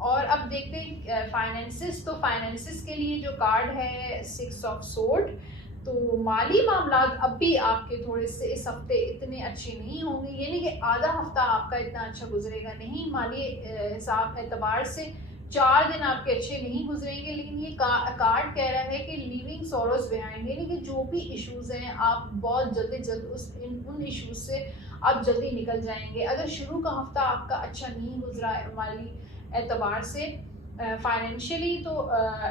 और अब देखते हैं फाइनेंसिस। तो फाइनेंसिस के लिए जो कार्ड है 6 ऑफ सोर्ड। तो माली मामलात अब भी आपके थोड़े से इस हफ्ते इतने अच्छे नहीं होंगे, यानी कि आधा हफ्ता आपका इतना अच्छा गुजरेगा नहीं, माली हिसाब एतबार से 4 दिन आपके अच्छे नहीं गुजरेंगे। लेकिन ये कार्ड कह रहा है कि लीविंग सॉरोज बिहाइंड, यानी कि जो भी इश्यूज हैं आप बहुत जल्दी जल्द उन इश्यूज से आप जल्दी निकल जाएंगे। अगर शुरू का हफ्ता आपका अच्छा नहीं गुजरा है माली एतबार से, फाइनेंशियली, तो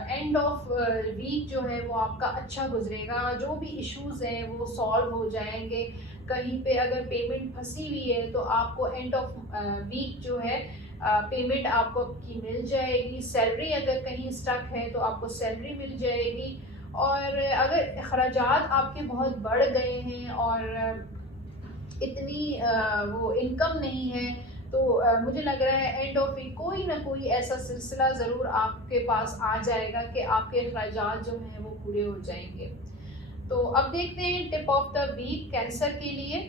एंड ऑफ वीक जो है वो आपका अच्छा गुजरेगा, जो भी इश्यूज हैं वो सॉल्व हो जाएंगे। कहीं पे अगर पेमेंट फंसी हुई है तो आपको एंड ऑफ वीक जो है पेमेंट आपको की मिल जाएगी। सैलरी अगर कहीं स्टक है तो आपको सैलरी मिल जाएगी। और अगर अखराजात आपके बहुत बढ़ गए हैं और इतनी वो इनकम नहीं है, तो मुझे लग रहा है एंड ऑफ वीक कोई ना कोई ऐसा सिलसिला ज़रूर आपके पास आ जाएगा कि आपके अखराजात जो हैं वो पूरे हो जाएंगे। तो अब देखते हैं tip of the week cancer के लिए।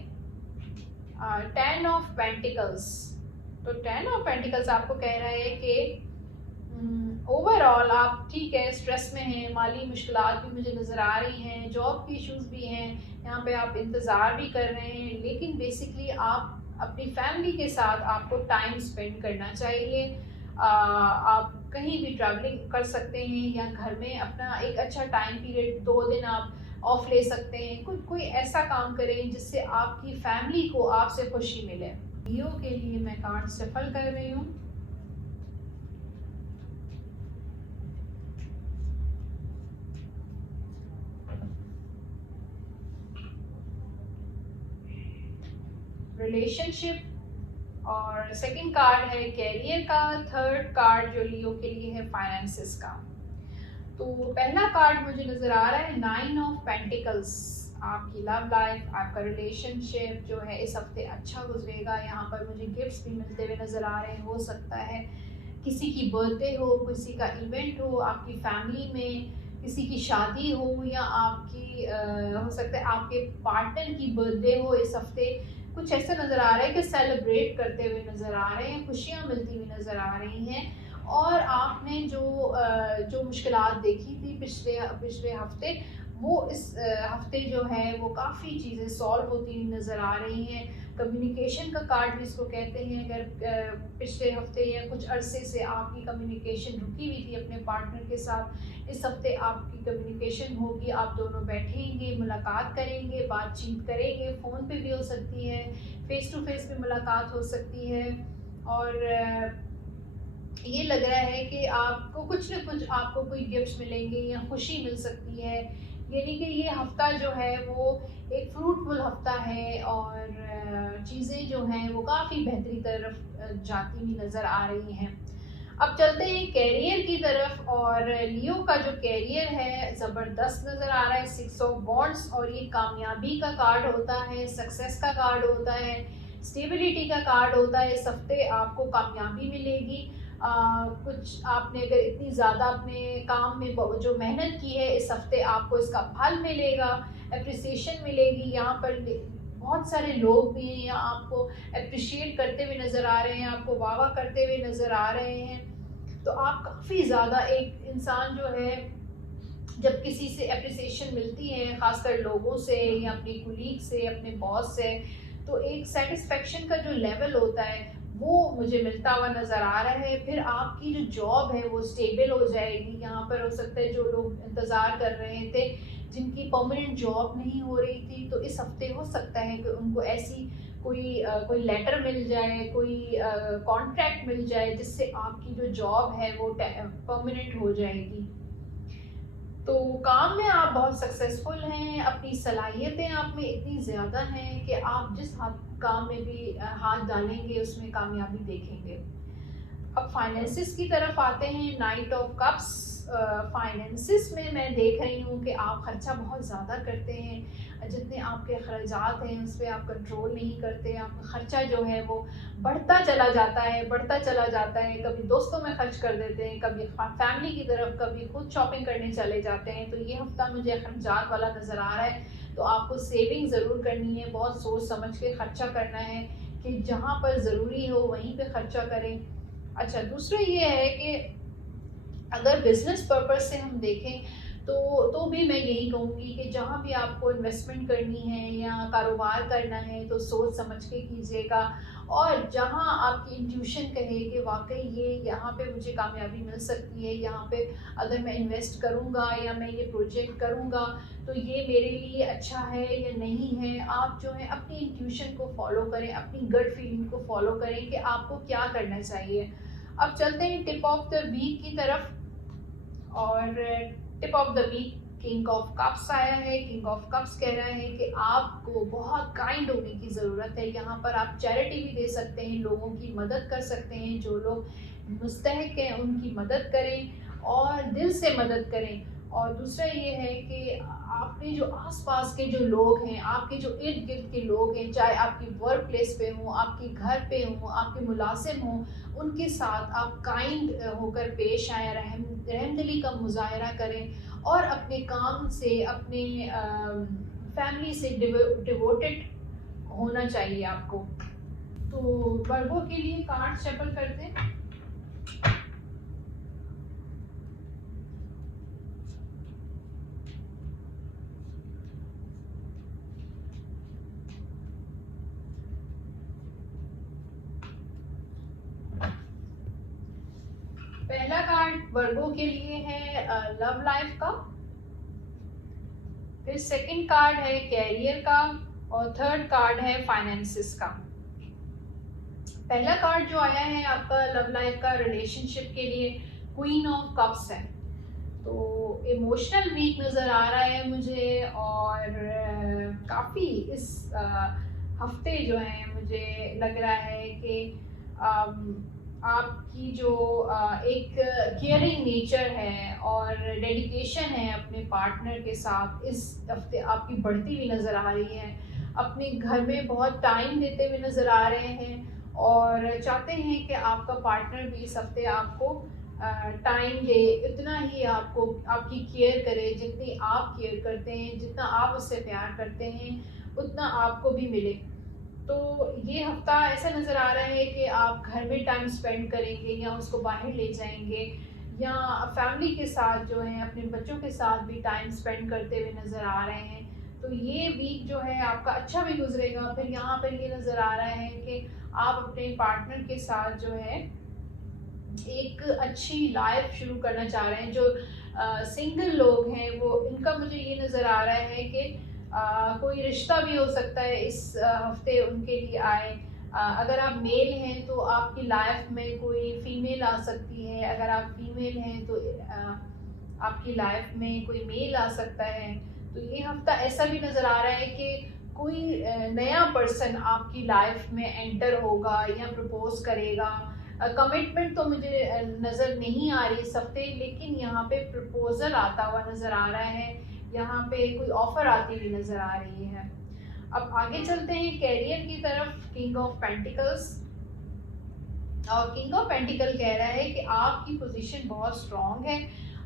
10 ऑफ पेंटिकल्स। तो 10 ऑफ पेंटिकल्स आपको कह रहा है कि ओवरऑल आप ठीक है, स्ट्रेस में हैं, माली मुश्किलात भी मुझे नज़र आ रही हैं, जॉब की इश्यूज भी हैं, यहाँ पे आप इंतज़ार भी कर रहे हैं, लेकिन बेसिकली आप अपनी फैमिली के साथ आपको टाइम स्पेंड करना चाहिए। आप कहीं भी ट्रैवलिंग कर सकते हैं, या घर में अपना एक अच्छा टाइम पीरियड 2 दिन आप ऑफ ले सकते हैं। कोई ऐसा काम करें जिससे आपकी फैमिली को आपसे खुशी मिले। लियो के लिए मैं कार्ड सफल कर रही हूँ। रिलेशनशिप और सेकंड कार्ड है कैरियर का, थर्ड कार्ड जो लियो के लिए है फाइनेंसेस का। तो पहला कार्ड मुझे नज़र आ रहा है 9 ऑफ पेंटिकल्स। आपकी लव लाइफ, आपका रिलेशनशिप जो है इस हफ्ते अच्छा गुजरेगा। यहाँ पर मुझे गिफ्ट्स भी मिलते हुए नज़र आ रहे हैं। हो सकता है किसी की बर्थडे हो, किसी का इवेंट हो, आपकी फैमिली में किसी की शादी हो, या आपकी हो सकता है आपके पार्टनर की बर्थडे हो इस हफ्ते। कुछ ऐसा नज़र आ रहा है कि सेलिब्रेट करते हुए नज़र आ रहे हैं, खुशियाँ मिलती हुई नज़र आ रही हैं। और आपने जो मुश्किलात देखी थी पिछले पिछले हफ्ते, वो इस हफ्ते जो है वो काफ़ी चीज़ें सॉल्व होती हुई नज़र आ रही हैं। कम्युनिकेशन का कार्ड भी इसको कहते हैं। अगर पिछले हफ्ते या कुछ अरसे से आपकी कम्युनिकेशन रुकी हुई थी अपने पार्टनर के साथ, इस हफ्ते आपकी कम्युनिकेशन होगी। आप दोनों बैठेंगे, मुलाकात करेंगे, बातचीत करेंगे। फ़ोन पे भी हो सकती है, फ़ेस टू फ़ेस भी मुलाकात हो सकती है। और ये लग रहा है कि आपको कुछ न कुछ आपको कोई गिफ्ट्स मिलेंगे या खुशी मिल सकती है। यानी कि ये हफ्ता जो है वो एक फ्रूटफुल हफ्ता है और चीज़ें जो हैं वो काफ़ी बेहतरी तरफ जाती हुई नज़र आ रही हैं। अब चलते हैं कैरियर की तरफ। और लियो का जो कैरियर है ज़बरदस्त नज़र आ रहा है। 6 ऑफ वॉन्ड्स, और ये कामयाबी का कार्ड होता है, सक्सेस का कार्ड होता है, स्टेबिलिटी का कार्ड होता है। इस हफ्ते आपको कामयाबी मिलेगी। कुछ आपने अगर इतनी ज़्यादा अपने काम में जो मेहनत की है, इस हफ्ते आपको इसका फल मिलेगा, एप्रिसिएशन मिलेगी। यहाँ पर बहुत सारे लोग भी हैं यहाँ आपको अप्रिशिएट करते हुए नज़र आ रहे हैं, आपको वाह करते हुए नज़र आ रहे हैं। तो आप काफ़ी ज़्यादा एक इंसान जो है, जब किसी से अप्रिसिएशन मिलती है, ख़ासकर लोगों से या अपने कुलीग से, अपने बॉस से, तो एक सेटिस्फेक्शन का जो लेवल होता है वो मुझे मिलता हुआ नज़र आ रहा है। फिर आपकी जो जॉब है वो स्टेबल हो जाएगी। यहाँ पर हो सकता है जो लोग इंतज़ार कर रहे थे, जिनकी परमानेंट जॉब नहीं हो रही थी, तो इस हफ्ते हो सकता है कि उनको ऐसी कोई लेटर मिल जाए, कोई कॉन्ट्रैक्ट मिल जाए, जिससे आपकी जो जॉब है वो परमानेंट हो जाएगी। तो काम में आप बहुत सक्सेसफुल हैं, अपनी सलाहियतें आप में इतनी ज़्यादा हैं कि आप जिस काम में भी हाथ डालेंगे उसमें कामयाबी देखेंगे। अब फाइनेंसिस की तरफ आते हैं। Night of cups. फाइनेंसिस में मैं देख रही हूँ कि आप खर्चा बहुत ज़्यादा करते हैं। जितने आपके अखराजात हैं उस पर आप कंट्रोल नहीं करते। आपका खर्चा जो है वो बढ़ता चला जाता है, बढ़ता चला जाता है। कभी दोस्तों में खर्च कर देते हैं, कभी फैमिली की तरफ, कभी खुद शॉपिंग करने चले जाते हैं। तो ये हफ्ता मुझे अखराजात वाला नज़र आ रहा है। तो आपको सेविंग ज़रूर करनी है, बहुत सोच समझ के खर्चा करना है कि जहाँ पर ज़रूरी हो वहीं पे खर्चा करें। अच्छा, दूसरा ये है कि अगर बिजनेस पर्पस से हम देखें तो भी मैं यही कहूँगी कि जहाँ भी आपको इन्वेस्टमेंट करनी है या कारोबार करना है तो सोच समझ के कीजिएगा। और जहाँ आपकी इंट्यूशन कहे कि वाकई ये यहाँ पे मुझे कामयाबी मिल सकती है, यहाँ पे अगर मैं इन्वेस्ट करूँगा या मैं ये प्रोजेक्ट करूँगा तो ये मेरे लिए अच्छा है या नहीं है, आप जो है अपनी इंट्यूशन को फॉलो करें, अपनी गट फीलिंग को फॉलो करें कि आपको क्या करना चाहिए। अब चलते हैं टिप ऑफ द वीक की तरफ। और tip of the week king of cups आया है। किंग ऑफ कप्स कह रहा है कि आपको बहुत काइंड होने की ज़रूरत है। यहाँ पर आप चैरिटी भी दे सकते हैं, लोगों की मदद कर सकते हैं। जो लोग मुस्तहिक हैं उनकी मदद करें और दिल से मदद करें। और दूसरा ये है कि आपके जो आसपास के जो लोग हैं, आपके जो इर्द गिर्द के लोग हैं, चाहे आपकी वर्क प्लेस पे हों, आपके घर पे हों, आपके मुलाजिम हों, उनके साथ आप काइंड होकर पेश आएँ, रहमदिली का मुज़ाहरा करें और अपने काम से, अपने फैमिली से डिवोटेड होना चाहिए आपको। तो वर्गों के लिए कार्ड शफल करते हैं। पहला कार्ड वर्गों के लिए है लव लाइफ का, फिर सेकंड कार्ड है कैरियर का और थर्ड कार्ड है फाइनेंसिस का। पहला कार्ड जो आया है आपका लव लाइफ का, रिलेशनशिप के लिए क्वीन ऑफ कप्स है। तो इमोशनल वीक नज़र आ रहा है मुझे और काफ़ी इस हफ्ते जो हैं मुझे लग रहा है कि आपकी जो एक केयरिंग नेचर है और डेडिकेशन है अपने पार्टनर के साथ, इस हफ्ते आपकी बढ़ती हुई नज़र आ रही है। अपने घर में बहुत टाइम देते हुए नज़र आ रहे हैं और चाहते हैं कि आपका पार्टनर भी इस हफ्ते आपको टाइम दे, इतना ही आपको आपकी केयर करे जितनी आप केयर करते हैं, जितना आप उससे प्यार करते हैं उतना आपको भी मिले। तो ये हफ्ता ऐसा नज़र आ रहा है कि आप घर में टाइम स्पेंड करेंगे या उसको बाहर ले जाएंगे या फैमिली के साथ जो है अपने बच्चों के साथ भी टाइम स्पेंड करते हुए नज़र आ रहे हैं। तो ये वीक जो है आपका अच्छा भी गुजरेगा। फिर यहाँ पर ये नज़र आ रहा है कि आप अपने पार्टनर के साथ जो है एक अच्छी लाइफ शुरू करना चाह रहे हैं। जो सिंगल लोग हैं वो, इनका मुझे ये नज़र आ रहा है कि कोई रिश्ता भी हो सकता है इस हफ्ते उनके लिए आए। अगर आप मेल हैं तो आपकी लाइफ में कोई फीमेल आ सकती है, अगर आप फीमेल हैं तो आपकी लाइफ में कोई मेल आ सकता है। तो ये हफ्ता ऐसा भी नज़र आ रहा है कि कोई नया पर्सन आपकी लाइफ में एंटर होगा या प्रपोज करेगा। कमिटमेंट तो मुझे नज़र नहीं आ रही इस हफ्ते, लेकिन यहाँ पे प्रपोजल आता हुआ नज़र आ रहा है, यहाँ पे कोई ऑफर आती हुई नज़र आ रही है। अब आगे चलते हैं कैरियर की तरफ। किंग ऑफ पेंटिकल्स, और किंग ऑफ पेंटिकल कह रहा है कि आपकी पोजीशन बहुत स्ट्रांग है।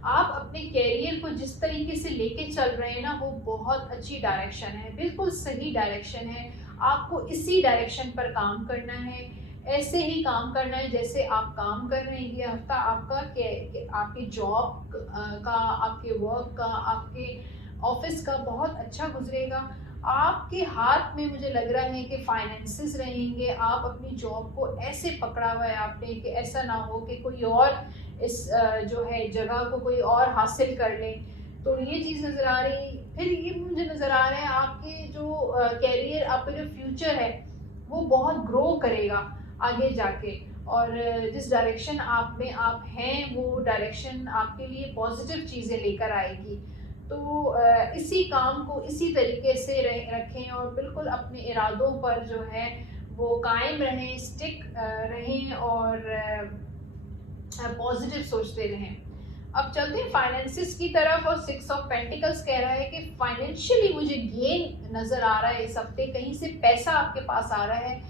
आप अपने कैरियर को जिस तरीके से लेके चल रहे हैं ना, वो बहुत अच्छी डायरेक्शन है, बिल्कुल सही डायरेक्शन है। आपको इसी डायरेक्शन पर काम करना है, ऐसे ही काम करना है जैसे आप काम कर रहे हैं। ये हफ्ता आपका आपके जॉब का, आपके वर्क का, आपके ऑफिस का बहुत अच्छा गुजरेगा। आपके हाथ में मुझे लग रहा है कि फाइनेंसेस रहेंगे। आप अपनी जॉब को ऐसे पकड़ा हुआ है आपने कि ऐसा ना हो कि कोई और इस जो है जगह को कोई और हासिल कर ले। तो ये चीज़ नज़र आ रही। फिर ये मुझे नज़र आ रहा है आपके जो कैरियर, आपका जो फ्यूचर है वो बहुत ग्रो करेगा आगे जाके। और जिस डायरेक्शन आप में आप हैं वो डायरेक्शन आपके लिए पॉजिटिव चीज़ें लेकर आएगी। तो इसी काम को इसी तरीके से रखें और बिल्कुल अपने इरादों पर जो है वो कायम रहें, स्टिक रहें और पॉजिटिव सोचते रहें। अब चलते हैं फाइनेंसिस की तरफ। और सिक्स ऑफ पेंटिकल्स कह रहा है कि फाइनेंशियली मुझे गेन नज़र आ रहा है इस हफ्ते, कहीं से पैसा आपके पास आ रहा है।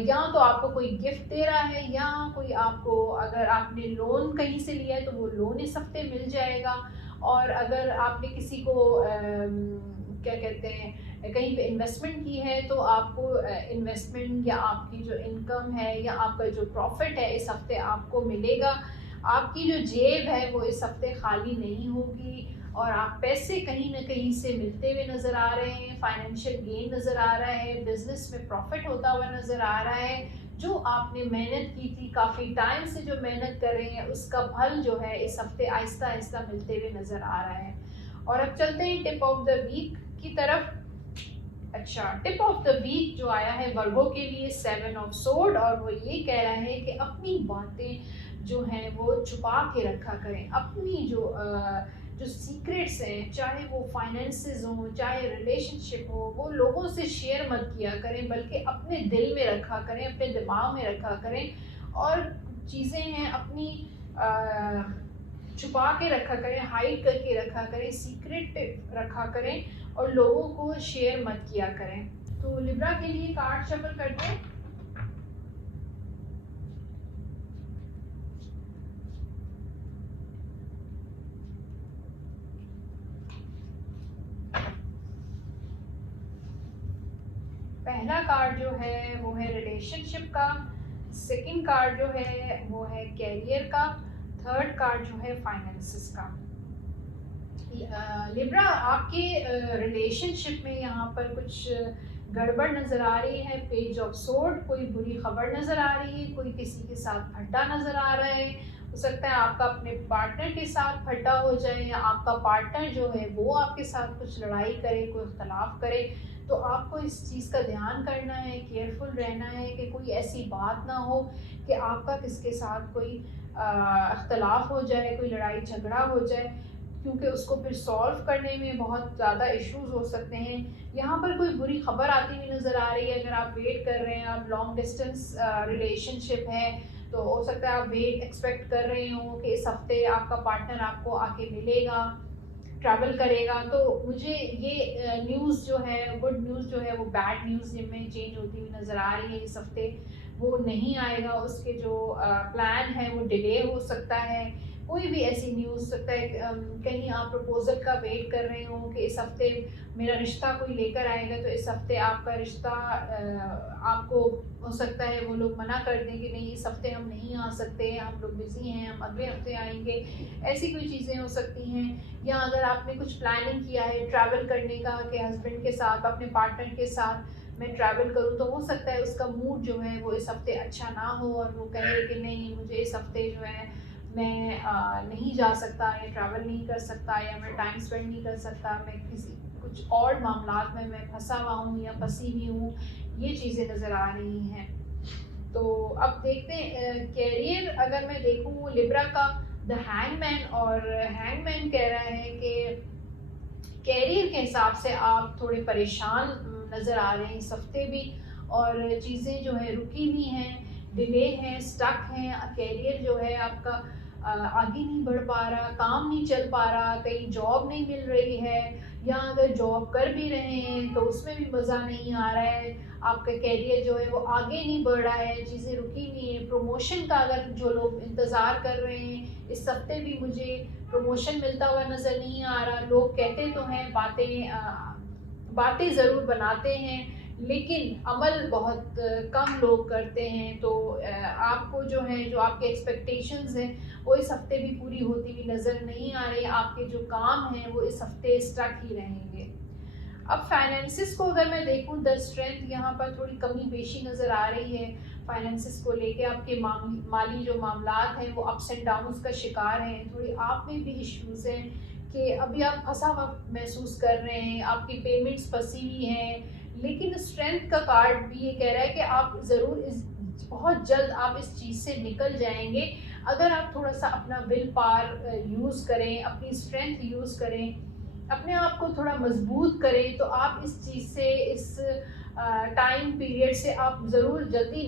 या तो आपको कोई गिफ्ट दे रहा है या कोई आपको, अगर आपने लोन कहीं से लिया है तो वो लोन इस हफ्ते मिल जाएगा। और अगर आपने किसी को क्या कहते हैं कहीं पे इन्वेस्टमेंट की है तो आपको इन्वेस्टमेंट या आपकी जो इनकम है या आपका जो प्रॉफिट है इस हफ्ते आपको मिलेगा। आपकी जो जेब है वो इस हफ्ते खाली नहीं होगी और आप पैसे कहीं ना कहीं से मिलते हुए नज़र आ रहे हैं। फाइनेंशियल गेन नज़र आ रहा है, बिजनेस में प्रॉफिट होता हुआ नज़र आ रहा है। जो आपने मेहनत की थी, काफ़ी टाइम से जो मेहनत कर रहे हैं, उसका फल जो है इस हफ्ते आहिस्ता आहिस्ता मिलते हुए नज़र आ रहा है। और अब चलते हैं टिप ऑफ द वीक की तरफ। अच्छा, टिप ऑफ द वीक जो आया है वर्गो के लिए, 7 ऑफ सोर्ड, और वो ये कह रहा है कि अपनी बातें जो हैं वो छुपा के रखा करें। अपनी जो सीक्रेट्स हैं, चाहे वो फाइनेंसेस हो, चाहे रिलेशनशिप हो, वो लोगों से शेयर मत किया करें, बल्कि अपने दिल में रखा करें, अपने दिमाग में रखा करें। और चीज़ें हैं अपनी छुपा के रखा करें, हाइड करके रखा करें, सीक्रेट रखा करें और लोगों को शेयर मत किया करें। तो लिब्रा के लिए कार्ड शफल करते हैं। पहला कार्ड जो है वो है रिलेशनशिप का, सेकंड कार्ड जो है वो है कैरियर का, थर्ड कार्ड जो है फाइनेंसेस का। लिब्रा, आपके रिलेशनशिप में यहाँ पर कुछ गड़बड़ नज़र आ रही है। पेज ऑफ सोर्ड, कोई बुरी खबर नज़र आ रही है, कोई किसी के साथ फटा नज़र आ रहा है। हो सकता है आपका अपने पार्टनर के साथ फटा हो जाए या आपका पार्टनर जो है वो आपके साथ कुछ लड़ाई करे, कोई इख्तलाफ करे। तो आपको इस चीज़ का ध्यान करना है, केयरफुल रहना है कि कोई ऐसी बात ना हो कि आपका किसके साथ कोई इख्तलाफ हो जाए, कोई लड़ाई झगड़ा हो जाए। क्योंकि उसको फिर सॉल्व करने में बहुत ज़्यादा इश्यूज़ हो सकते हैं। यहाँ पर कोई बुरी खबर आती हुई नज़र आ रही है, अगर आप वेट कर रहे हैं, आप लॉन्ग डिस्टेंस रिलेशनशिप है, तो हो सकता है आप वेट एक्सपेक्ट कर रहे हो कि इस हफ्ते आपका पार्टनर आपको आके मिलेगा, ट्रैवल करेगा। तो मुझे ये न्यूज़ जो है, गुड न्यूज़ जो है वो बैड न्यूज़ में चेंज होती हुई नज़र आ रही है। इस हफ्ते वो नहीं आएगा, उसके जो प्लान है वो डिले हो सकता है। कोई भी ऐसी न्यूज़ हो सकता है कहीं आप प्रपोज़ल का वेट कर रहे हो कि इस हफ्ते मेरा रिश्ता कोई लेकर आएगा, तो इस हफ्ते आपका रिश्ता आपको हो सकता है वो लोग मना कर दें कि नहीं, इस हफ्ते हम नहीं आ सकते, हम लोग बिज़ी हैं, हम अगले हफ्ते आएँगे। ऐसी कोई चीज़ें हो सकती हैं। या अगर आपने कुछ प्लानिंग किया है ट्रैवल करने का कि हस्बैंड के साथ, अपने पार्टनर के साथ मैं ट्रैवल करूँ, तो हो सकता है उसका मूड जो है वो इस हफ्ते अच्छा ना हो और वो कहे कि नहीं, मुझे इस हफ्ते जो है मैं नहीं जा सकता या ट्रैवल नहीं कर सकता या मैं टाइम स्पेंड नहीं कर सकता, मैं किसी कुछ और मामलात में मैं फंसा हुआ हूँ या फंसी हुई हूँ। ये चीज़ें नज़र आ रही हैं। तो अब देखते हैं कैरियर अगर मैं देखूँ लिब्रा का, द हैंगमैन, और हैंगमैन कह रहा है कि कैरियर के हिसाब से आप थोड़े परेशान नज़र आ रहे हैं इस हफ्ते भी, और चीज़ें जो है रुकी हुई हैं, डिले हैं, स्टक हैं। कैरियर जो है आपका आगे नहीं बढ़ पा रहा, काम नहीं चल पा रहा, कहीं जॉब नहीं मिल रही है, या अगर जॉब कर भी रहे हैं तो उसमें भी मज़ा नहीं आ रहा है। आपका कैरियर जो है वो आगे नहीं बढ़ रहा है, चीज़ें रुकी हुई हैं। प्रमोशन का अगर जो लोग इंतज़ार कर रहे हैं, इस हफ्ते भी मुझे प्रमोशन मिलता हुआ नज़र नहीं आ रहा। लोग कहते तो हैं, बातें ज़रूर बनाते हैं, लेकिन अमल बहुत कम लोग करते हैं। तो आपको जो है, जो आपके एक्सपेक्टेशंस हैं वो इस हफ्ते भी पूरी होती हुई नज़र नहीं आ रही। आपके जो काम हैं वो इस हफ्ते स्टक ही रहेंगे। अब फाइनेंसिस को अगर मैं देखूं, द स्ट्रेंथ, यहाँ पर थोड़ी कमी पेशी नज़र आ रही है। फाइनेंसिस को लेके आपके माली जो मामलात हैं वो अप्स एंड डाउन्स का शिकार हैं। थोड़ी आप में भी इश्यूज़ हैं कि अभी आप फंसा हुआ महसूस कर रहे हैं, आपकी पेमेंट्स फंसी हुई हैं। लेकिन स्ट्रेंथ का कार्ड भी ये कह रहा है कि आप ज़रूर इस बहुत जल्द आप इस चीज़ से निकल जाएंगे, अगर आप थोड़ा सा अपना विल पावर यूज़ करें, अपनी स्ट्रेंथ यूज़ करें, अपने आप को थोड़ा मजबूत करें, तो आप इस चीज़ से, इस टाइम पीरियड से आप ज़रूर जल्दी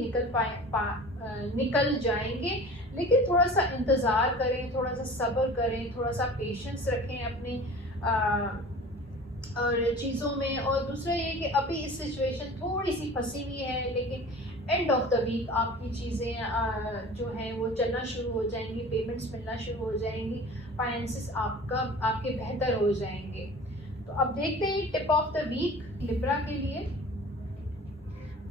निकल जाएंगे। लेकिन थोड़ा सा इंतज़ार करें, थोड़ा सा सब्र करें, थोड़ा सा पेशेंस रखें अपनी और चीज़ों में। और दूसरा ये कि अभी इस सिचुएशन थोड़ी सी फंसी हुई है, लेकिन एंड ऑफ द वीक आपकी चीज़ें जो हैं वो चलना शुरू हो जाएंगी, पेमेंट्स मिलना शुरू हो जाएंगी, फाइनेंसिस आपके बेहतर हो जाएंगे। तो अब देखते हैं tip of the week Libra के लिए,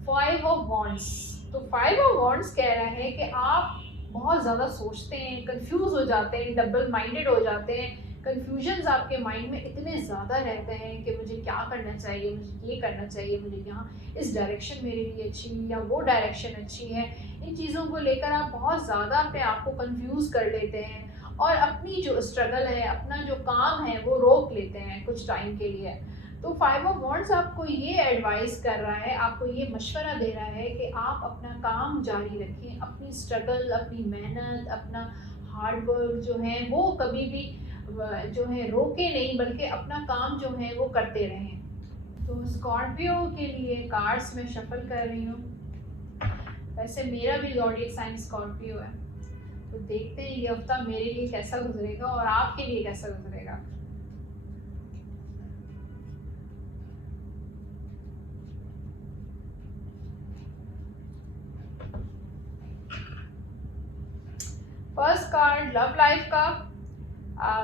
5 ऑफ वॉन्ड्स। तो 5 ऑफ वॉन्ड्स कह रहा है कि आप बहुत ज़्यादा सोचते हैं, कंफ्यूज हो जाते हैं, डबल माइंडेड हो जाते हैं। कन्फ्यूजन्स आपके माइंड में इतने ज़्यादा रहते हैं कि मुझे क्या करना चाहिए, मुझे ये करना चाहिए, मुझे यहाँ इस डायरेक्शन मेरे लिए अच्छी या वो डायरेक्शन अच्छी है। इन चीज़ों को लेकर आप बहुत ज़्यादा अपने आप को कन्फ्यूज़ कर लेते हैं और अपनी जो स्ट्रगल है, अपना जो काम है वो रोक लेते हैं कुछ टाइम के लिए। तो 5 ऑफ वॉन्ड्स आपको ये एडवाइस कर रहा है, आपको ये मशवरा दे रहा है कि आप अपना काम जारी रखें, अपनी स्ट्रगल, अपनी मेहनत, अपना हार्ड वर्क जो है वो कभी भी जो है रोके नहीं, बल्कि अपना काम जो है वो करते रहें। तो स्कॉर्पियो के लिए कार्ड्स मैं शफल कर रही हूँ। वैसे मेरा भी ज़ोडिएक साइन स्कॉर्पियो है, तो देखते हैं ये हफ्ता मेरे लिए कैसा गुजरेगा और आपके लिए कैसा गुजरेगा। फर्स्ट कार्ड लव लाइफ का,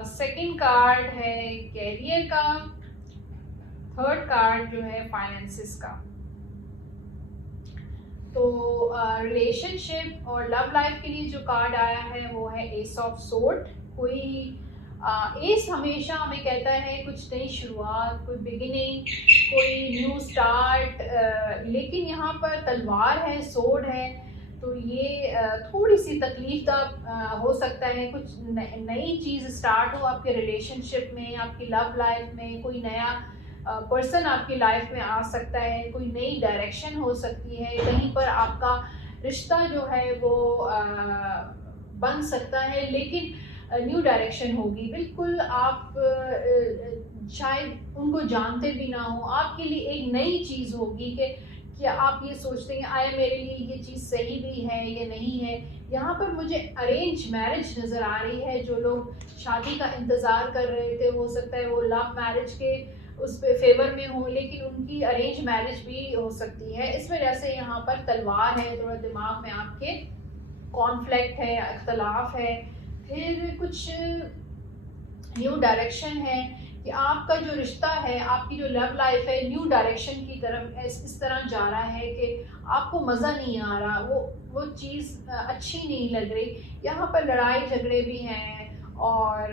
सेकंड कार्ड है कैरियर का, थर्ड कार्ड जो है फाइनेंसिस का। तो रिलेशनशिप और लव लाइफ के लिए जो कार्ड आया है वो है एस ऑफ सोर्ड। कोई एस हमेशा हमें कहता है कुछ नई शुरुआत, कोई बिगिनिंग, कोई न्यू स्टार्ट, लेकिन यहाँ पर तलवार है, सोर्ड है, तो ये थोड़ी सी तकलीफ का हो सकता है। कुछ नई चीज़ स्टार्ट हो आपके रिलेशनशिप में, आपकी लव लाइफ में, कोई नया पर्सन आपकी लाइफ में आ सकता है, कोई नई डायरेक्शन हो सकती है, कहीं पर आपका रिश्ता जो है वो बन सकता है। लेकिन न्यू डायरेक्शन होगी। बिल्कुल आप शायद उनको जानते भी ना हो, आपके लिए एक नई चीज़ होगी कि आप ये सोचते हैं आया मेरे लिए ये चीज़ सही भी है या नहीं है। यहाँ पर मुझे अरेंज मैरिज नज़र आ रही है। जो लोग शादी का इंतज़ार कर रहे थे, हो सकता है वो लव मैरिज के उस पे फेवर में हो, लेकिन उनकी अरेंज मैरिज भी हो सकती है। इस वजह से यहाँ पर तलवार है, थोड़ा दिमाग में आपके कॉन्फ्लिक्ट है, इख्तलाफ है। फिर कुछ न्यू डायरेक्शन है कि आपका जो रिश्ता है, आपकी जो लव लाइफ है, न्यू डायरेक्शन की तरफ इस तरह जा रहा है कि आपको मज़ा नहीं आ रहा, वो चीज़ अच्छी नहीं लग रही। यहाँ पर लड़ाई झगड़े भी हैं और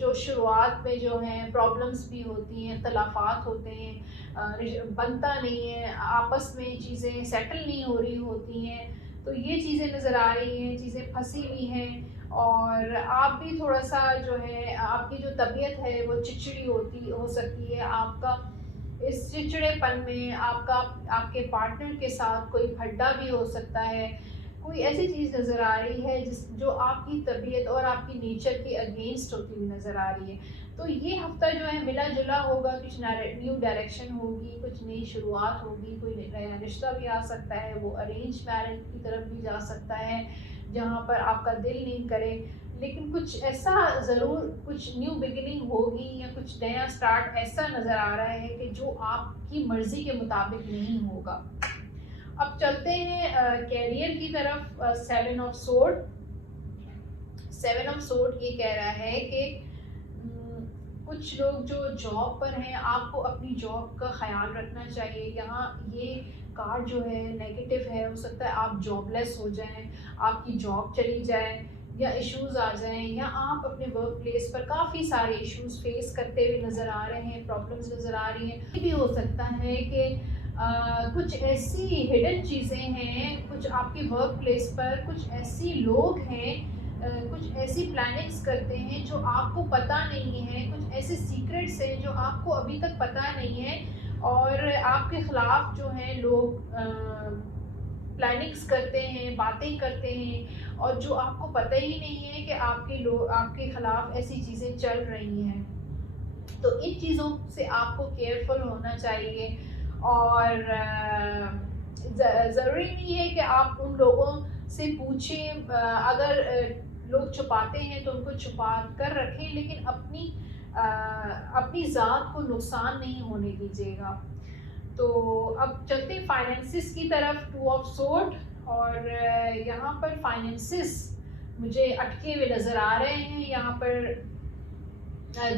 जो शुरुआत में जो हैं प्रॉब्लम्स भी होती हैं, इख्तलाफात होते हैं, बनता नहीं है, आपस में चीज़ें सेटल नहीं हो रही होती हैं। तो ये चीज़ें नज़र आ रही हैं, चीज़ें फंसी हुई हैं और आप भी थोड़ा-सा जो है आपकी जो तबीयत है वो चिड़चिड़ी होती हो सकती है। आपका इस चिड़चिड़ेपन में आपके पार्टनर के साथ कोई खड्डा भी हो सकता है। कोई ऐसी चीज़ नज़र आ रही है जो आपकी तबीयत और आपकी नेचर के अगेंस्ट होती हुई नज़र आ रही है। तो ये हफ़्ता जो है मिला-जुला होगा, कुछ न्यू डायरेक्शन होगी, कुछ नई शुरुआत होगी, कोई नया रिश्ता भी आ सकता है, वो अरेंज मैरिज की तरफ भी जा सकता है, जहाँ पर आपका दिल नहीं करे। लेकिन कुछ ऐसा ज़रूर कुछ न्यू बिगिनिंग होगी या कुछ नया स्टार्ट ऐसा नज़र आ रहा है कि जो आपकी मर्ज़ी के मुताबिक नहीं होगा। अब चलते हैं कैरियर की तरफ। Seven of sword, seven of sword ये कह रहा है कि कुछ लोग जो जॉब पर हैं, आपको अपनी जॉब का ख्याल रखना चाहिए। यहाँ ये कार्ड जो है नेगेटिव है, हो सकता है आप जॉबलेस हो जाएं, आपकी जॉब चली जाए या इश्यूज आ जाएं, या आप अपने वर्क प्लेस पर काफ़ी सारे इश्यूज फेस करते हुए नज़र आ रहे हैं, प्रॉब्लम्स नज़र आ रही हैं। ये भी हो सकता है कि कुछ ऐसी हिडन चीज़ें हैं, कुछ आपके वर्क प्लेस पर कुछ ऐसी लोग हैं, कुछ ऐसी प्लानिंग्स करते हैं जो आपको पता नहीं है, कुछ ऐसे सीक्रेट्स हैं जो आपको अभी तक पता नहीं है और आपके ख़िलाफ़ जो हैं लोग प्लानिंग्स करते हैं, बातें करते हैं और जो आपको पता ही नहीं है कि आपके ख़िलाफ़ ऐसी चीज़ें चल रही हैं। तो इन चीज़ों से आपको केयरफुल होना चाहिए और ज़रूरी नहीं है कि आप उन लोगों से पूछें। अगर लोग छुपाते हैं तो उनको छुपा कर रखें, लेकिन अपनी ज़ात को नुकसान नहीं होने दीजिएगा। तो अब चलते हैं फाइनेंसिस की तरफ। टू ऑफ सोर्ड, और यहाँ पर फाइनेंसिस मुझे अटके हुए नज़र आ रहे हैं। यहाँ पर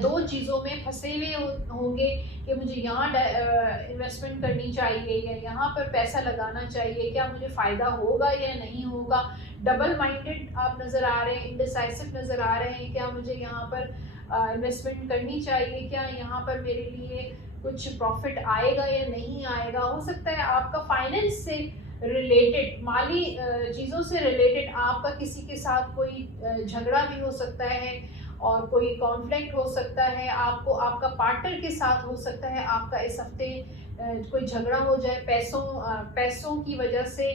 दो चीज़ों में फंसे हुए होंगे कि मुझे यहाँ इन्वेस्टमेंट करनी चाहिए या यहाँ पर पैसा लगाना चाहिए, क्या मुझे फ़ायदा होगा या नहीं होगा। डबल माइंडेड आप नज़र आ रहे हैं, इंडिसाइसिव नज़र आ रहे हैं। क्या मुझे यहाँ पर इन्वेस्टमेंट करनी चाहिए, क्या यहाँ पर मेरे लिए कुछ प्रॉफिट आएगा या नहीं आएगा। हो सकता है आपका फाइनेंस से रिलेटेड, माली चीज़ों से रिलेटेड आपका किसी के साथ कोई झगड़ा भी हो सकता है और कोई कॉन्फ्लिक्ट हो सकता है। आपको आपका पार्टनर के साथ हो सकता है आपका इस हफ्ते कोई झगड़ा हो जाए पैसों की वजह से,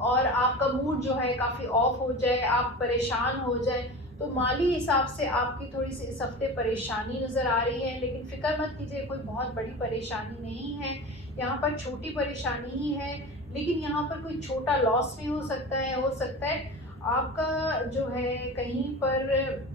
और आपका मूड जो है काफ़ी ऑफ हो जाए, आप परेशान हो जाए। तो माली हिसाब से आपकी थोड़ी सी इस हफ्ते परेशानी नज़र आ रही है, लेकिन फ़िक्र मत कीजिए, कोई बहुत बड़ी परेशानी नहीं है। यहाँ पर छोटी परेशानी ही है, लेकिन यहाँ पर कोई छोटा लॉस भी हो सकता है। आपका जो है कहीं पर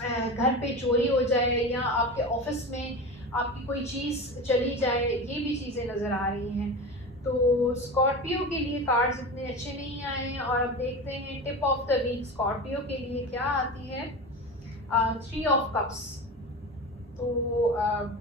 घर पे चोरी हो जाए या आपके ऑफिस में आपकी कोई चीज़ चली जाए, ये भी चीज़ें नज़र आ रही हैं। तो स्कॉर्पियो के लिए कार्ड्स इतने अच्छे नहीं आए हैं और अब देखते हैं tip of the week Scorpio के लिए क्या आती है। Three of cups. तो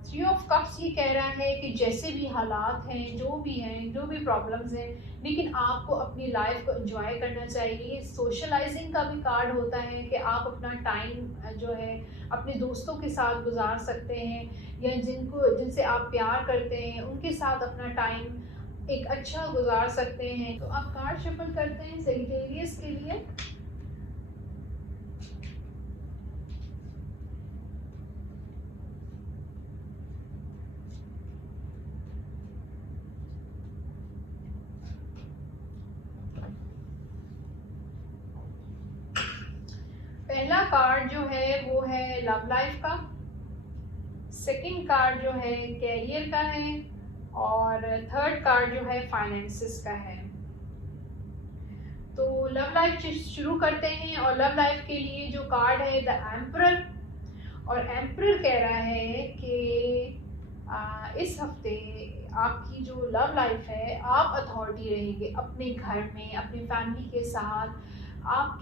थ्री ऑफ कप्स ये कह रहा है कि जैसे भी हालात हैं, जो भी प्रॉब्लम्स हैं, लेकिन आपको अपनी लाइफ को एंजॉय करना चाहिए। सोशलाइजिंग का भी कार्ड होता है कि आप अपना टाइम जो है अपने दोस्तों के साथ गुजार सकते हैं या जिनसे आप प्यार करते हैं उनके साथ अपना टाइम एक अच्छा गुजार सकते हैं। तो आप कार्ड शफल करते हैं सेजिटेरियस के लिए। पहला कार्ड जो लव लाइफ का, सेकंड कार्ड जो है कैरियर का है, और थर्ड कार्ड जो है फाइनेंसिस का है। तो लव लाइफ शुरू करते हैं, और लव लाइफ के लिए जो कार्ड है द एम्परर, और एम्परर कह रहा है कि इस हफ्ते आपकी जो लव लाइफ है, आप अथॉरिटी रहेंगे अपने घर में, अपनी फैमिली के साथ। आप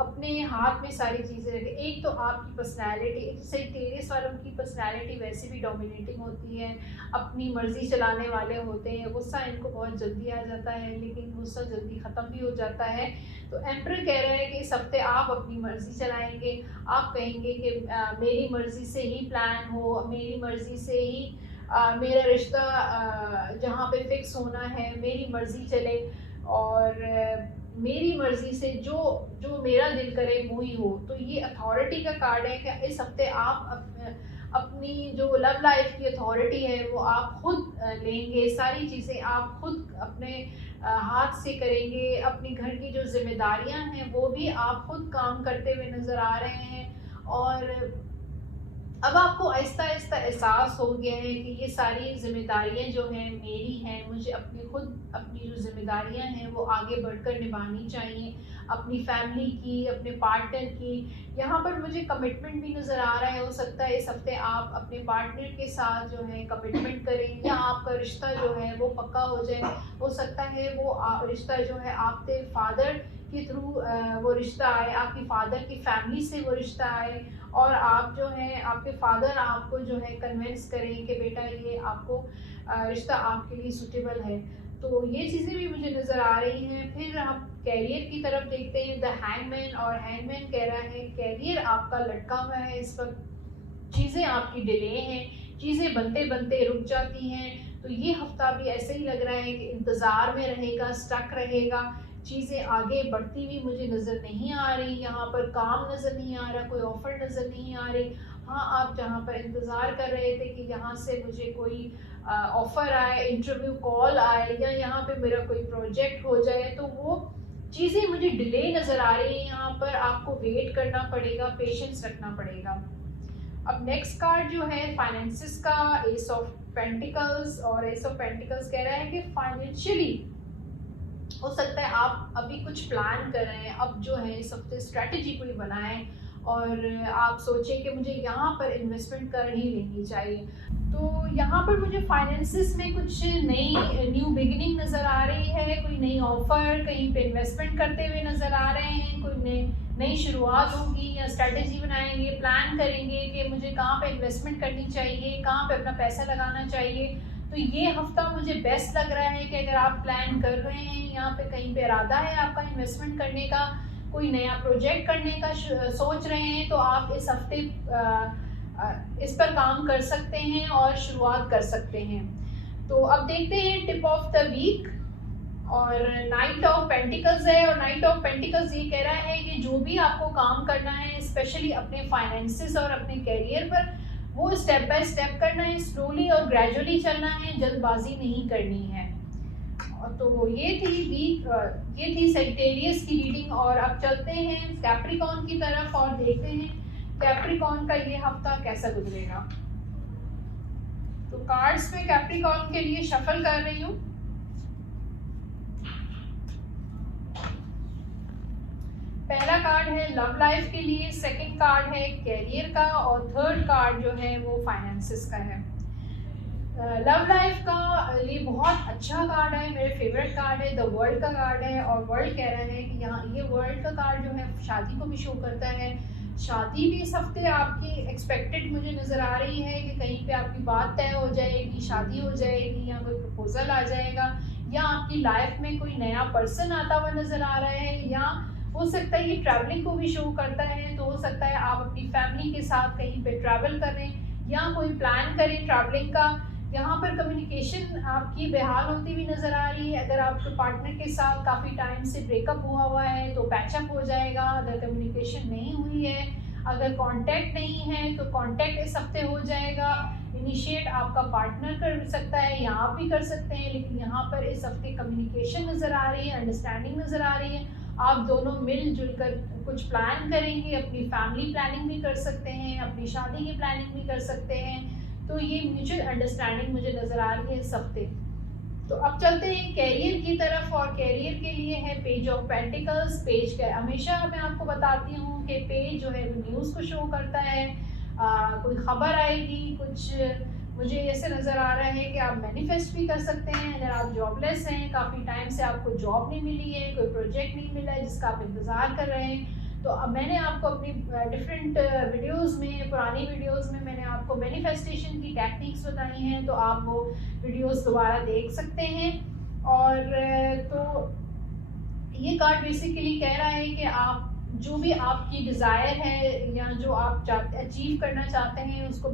अपने हाथ में सारी चीज़ें रखें। एक तो आपकी पर्सनैलिटी, जैसे टेरेस वालों की पर्सनैलिटी वैसे भी डोमिनेटिंग होती है, अपनी मर्जी चलाने वाले होते हैं, गुस्सा इनको बहुत जल्दी आ जाता है, लेकिन गुस्सा जल्दी ख़त्म भी हो जाता है। तो एम्परर कह रहा है कि इस हफ्ते आप अपनी मर्जी चलाएंगे, आप कहेंगे कि मेरी मर्जी से ही प्लान हो, मेरी मर्जी से ही मेरा रिश्ता जहाँ पे फिक्स होना है, मेरी मर्जी चले, और मेरी मर्जी से जो जो मेरा दिल करे वो ही हो। तो ये अथॉरिटी का कार्ड है कि इस हफ्ते आप अपनी जो लव लाइफ की अथॉरिटी है वो आप खुद लेंगे, सारी चीज़ें आप खुद अपने हाथ से करेंगे। अपनी घर की जो जिम्मेदारियां हैं वो भी आप खुद काम करते हुए नज़र आ रहे हैं, और अब आपको आहिस्ता आहिस्ता एहसास हो गया है कि ये सारी जिम्मेदारियां जो हैं मेरी हैं, मुझे अपनी जो जिम्मेदारियां हैं वो आगे बढ़कर निभानी चाहिए, अपनी फैमिली की, अपने पार्टनर की। यहाँ पर मुझे कमिटमेंट भी नज़र आ रहा है। हो सकता है इस हफ्ते आप अपने पार्टनर के साथ जो है कमिटमेंट करें, या आपका रिश्ता जो है वो पक्का हो जाए। हो सकता है वो रिश्ता जो है आपके फादर के थ्रू वो रिश्ता आए, आपकी फादर की फैमिली से वो रिश्ता आए, और आप जो है आपके फादर आपको जो है कन्विंस करें कि बेटा ये आपको रिश्ता आपके लिए सूटेबल है। तो ये चीज़ें भी मुझे नज़र आ रही हैं। फिर हम कैरियर की तरफ देखते हैं द हैंगमैन, और हैंगमैन कह रहा है कैरियर आपका लटका हुआ है इस वक्त, चीज़ें आपकी डिले हैं, चीज़ें बनते बनते रुक जाती हैं। तो ये हफ्ता भी ऐसे ही लग रहा है कि इंतज़ार में रहेगा, स्टक रहेगा, चीज़ें आगे बढ़ती हुई मुझे नज़र नहीं आ रही, यहाँ पर काम नज़र नहीं आ रहा, कोई ऑफ़र नज़र नहीं आ रही। हाँ, आप जहाँ पर इंतज़ार कर रहे थे कि यहाँ से मुझे कोई ऑफ़र आए, इंटरव्यू कॉल आए, या यहाँ पे मेरा कोई प्रोजेक्ट हो जाए, तो वो चीज़ें मुझे डिले नज़र आ रही हैं। यहाँ पर आपको वेट करना पड़ेगा, पेशेंस रखना पड़ेगा। अब नेक्स्ट कार्ड जो है फाइनेंसिस का, एस ऑफ पेंटिकल्स, और एस ऑफ पेंटिकल्स कह रहा है कि फाइनेंशियली हो सकता है आप अभी कुछ प्लान कर रहे हैं, अब जो है इस हफ्ते स्ट्रेटजी कोई बनाएं, और आप सोचें कि मुझे यहाँ पर इन्वेस्टमेंट कर ही लेनी चाहिए। तो यहाँ पर मुझे फाइनेंसिस में कुछ नई न्यू बिगिनिंग नज़र आ रही है, कोई नई ऑफर, कहीं पे इन्वेस्टमेंट करते हुए नज़र आ रहे हैं, कोई नई शुरुआत होगी, या स्ट्रेटजी बनाएंगे, प्लान करेंगे कि मुझे कहाँ पे इन्वेस्टमेंट करनी चाहिए, कहाँ पे अपना पैसा लगाना चाहिए। तो ये हफ्ता मुझे बेस्ट लग रहा है कि अगर आप प्लान कर रहे हैं, यहाँ पे कहीं पे इरादा है आपका इन्वेस्टमेंट करने का, कोई नया प्रोजेक्ट करने का सोच रहे हैं, तो आप इस हफ्ते इस पर काम कर सकते हैं और शुरुआत कर सकते हैं। तो अब देखते हैं टिप ऑफ द वीक, और नाइट ऑफ पेंटिकल्स है, और नाइट ऑफ पेंटिकल्स ये कह रहा है कि जो भी आपको काम करना है, स्पेशली अपने फाइनेंसिस और अपने कैरियर पर, वो स्टेप बाय स्टेप करना है, स्लोली और ग्रेजुअली चलना है, जल्दबाजी नहीं करनी है। तो ये थी सेजिटेरियस की रीडिंग, और अब चलते हैं कैप्रिकॉर्न की तरफ और देखते हैं कैप्रिकॉर्न का ये हफ्ता कैसा गुजरेगा। तो कार्ड्स में कैप्रिकॉर्न के लिए शफल कर रही हूँ। पहला कार्ड है लव लाइफ के लिए, सेकंड कार्ड है कैरियर का, और थर्ड कार्ड जो है वो फाइनेंसिस का है। लव लाइफ का लिए बहुत अच्छा कार्ड है, मेरे फेवरेट कार्ड है, द वर्ल्ड का कार्ड है, और वर्ल्ड कह रहा है कि यहाँ ये वर्ल्ड का कार्ड जो है शादी को भी शो करता है। शादी भी इस हफ्ते आपकी एक्सपेक्टेड मुझे नज़र आ रही है कि कहीं पे आपकी बात तय हो जाएगी, शादी हो जाएगी, या कोई प्रपोजल आ जाएगा, या आपकी लाइफ में कोई नया पर्सन आता हुआ नज़र आ रहा है, या हो सकता है ये ट्रैवलिंग को भी शो करता है। तो हो सकता है आप अपनी फैमिली के साथ कहीं पे ट्रैवल करें, या कोई प्लान करें ट्रैवलिंग का। यहाँ पर कम्युनिकेशन आपकी बेहाल होती हुई नज़र आ रही है। अगर आपके पार्टनर के साथ काफ़ी टाइम से ब्रेकअप हुआ है तो पैचअप हो जाएगा। अगर कम्युनिकेशन नहीं हुई है, अगर कांटेक्ट नहीं है, तो कांटेक्ट इस हफ्ते हो जाएगा। इनिशिएट आपका पार्टनर कर सकता है या आप भी कर सकते हैं, लेकिन यहाँ पर इस हफ्ते कम्युनिकेशन नज़र आ रही है, अंडरस्टैंडिंग नज़र आ रही है। आप दोनों मिलजुल कर कुछ प्लान करेंगे, अपनी फैमिली प्लानिंग भी कर सकते हैं, अपनी शादी की प्लानिंग भी कर सकते हैं। तो ये म्यूचुअल अंडरस्टैंडिंग मुझे नज़र आ रही है इस हफ्ते। तो अब चलते हैं कैरियर की तरफ, और कैरियर के लिए है पेज ऑफ पेंटिकल्स। पेज का हमेशा मैं आपको बताती हूँ कि पेज जो है वो न्यूज़ को शो करता है। कोई खबर आएगी, कुछ मुझे ऐसे नज़र आ रहा है कि आप मैनिफेस्ट भी कर सकते हैं। अगर आप जॉबलेस हैं, काफ़ी टाइम से आपको जॉब नहीं मिली है, कोई प्रोजेक्ट नहीं मिला है जिसका आप इंतज़ार कर रहे हैं, तो अब मैंने आपको अपनी डिफरेंट वीडियोस में, पुरानी वीडियोस में मैंने आपको मैनिफेस्टेशन की टेक्निक्स बताई हैं, तो आप वो वीडियोस दोबारा देख सकते हैं। और तो ये कार्ड बेसिकली कह रहा है कि आप जो भी आपकी डिज़ायर है या जो आप अचीव करना चाहते हैं उसको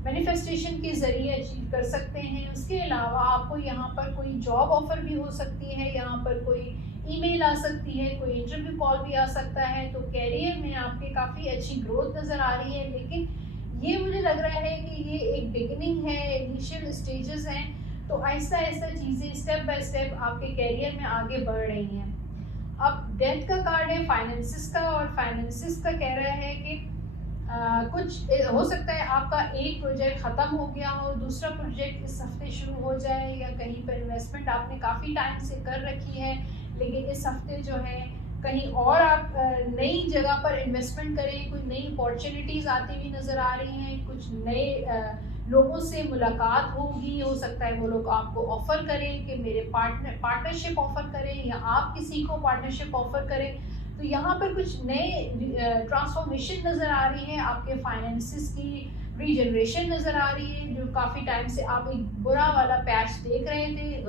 मैनिफेस्टेशन के ज़रिए अचीव कर सकते हैं। उसके अलावा आपको यहाँ पर कोई जॉब ऑफ़र भी हो सकती है, यहाँ पर कोई ईमेल आ सकती है, कोई इंटरव्यू कॉल भी आ सकता है। तो कैरियर में आपके काफ़ी अच्छी ग्रोथ नज़र आ रही है, लेकिन ये मुझे लग रहा है कि ये एक बिगिनिंग है, इनिशियल स्टेजेस हैं। तो आहिस्ता आहिस्ता चीज़ें स्टेप बाय स्टेप आपके कैरियर में आगे बढ़ रही हैं। अब डेथ का कार्ड है फाइनेंसिस का, और फाइनेंसिस का कह रहा है कि कुछ हो सकता है आपका एक प्रोजेक्ट ख़त्म हो गया हो, दूसरा प्रोजेक्ट इस हफ्ते शुरू हो जाए, या कहीं पर इन्वेस्टमेंट आपने काफ़ी टाइम से कर रखी है लेकिन इस हफ्ते जो है कहीं और आप नई जगह पर इन्वेस्टमेंट करें। कुछ नई अपॉर्चुनिटीज़ आती हुई नज़र आ रही हैं, कुछ नए लोगों से मुलाकात होगी। हो सकता है वो लोग आपको ऑफ़र करें कि मेरे पार्टनरशिप ऑफ़र करें, या आप किसी को पार्टनरशिप ऑफ़र करें। तो यहाँ पर कुछ नए ट्रांसफॉर्मेशन नज़र आ रही है, आपके फाइनेंसिस की रीजनरेशन नज़र आ रही है। जो काफ़ी टाइम से आप एक बुरा वाला पैच देख रहे थे,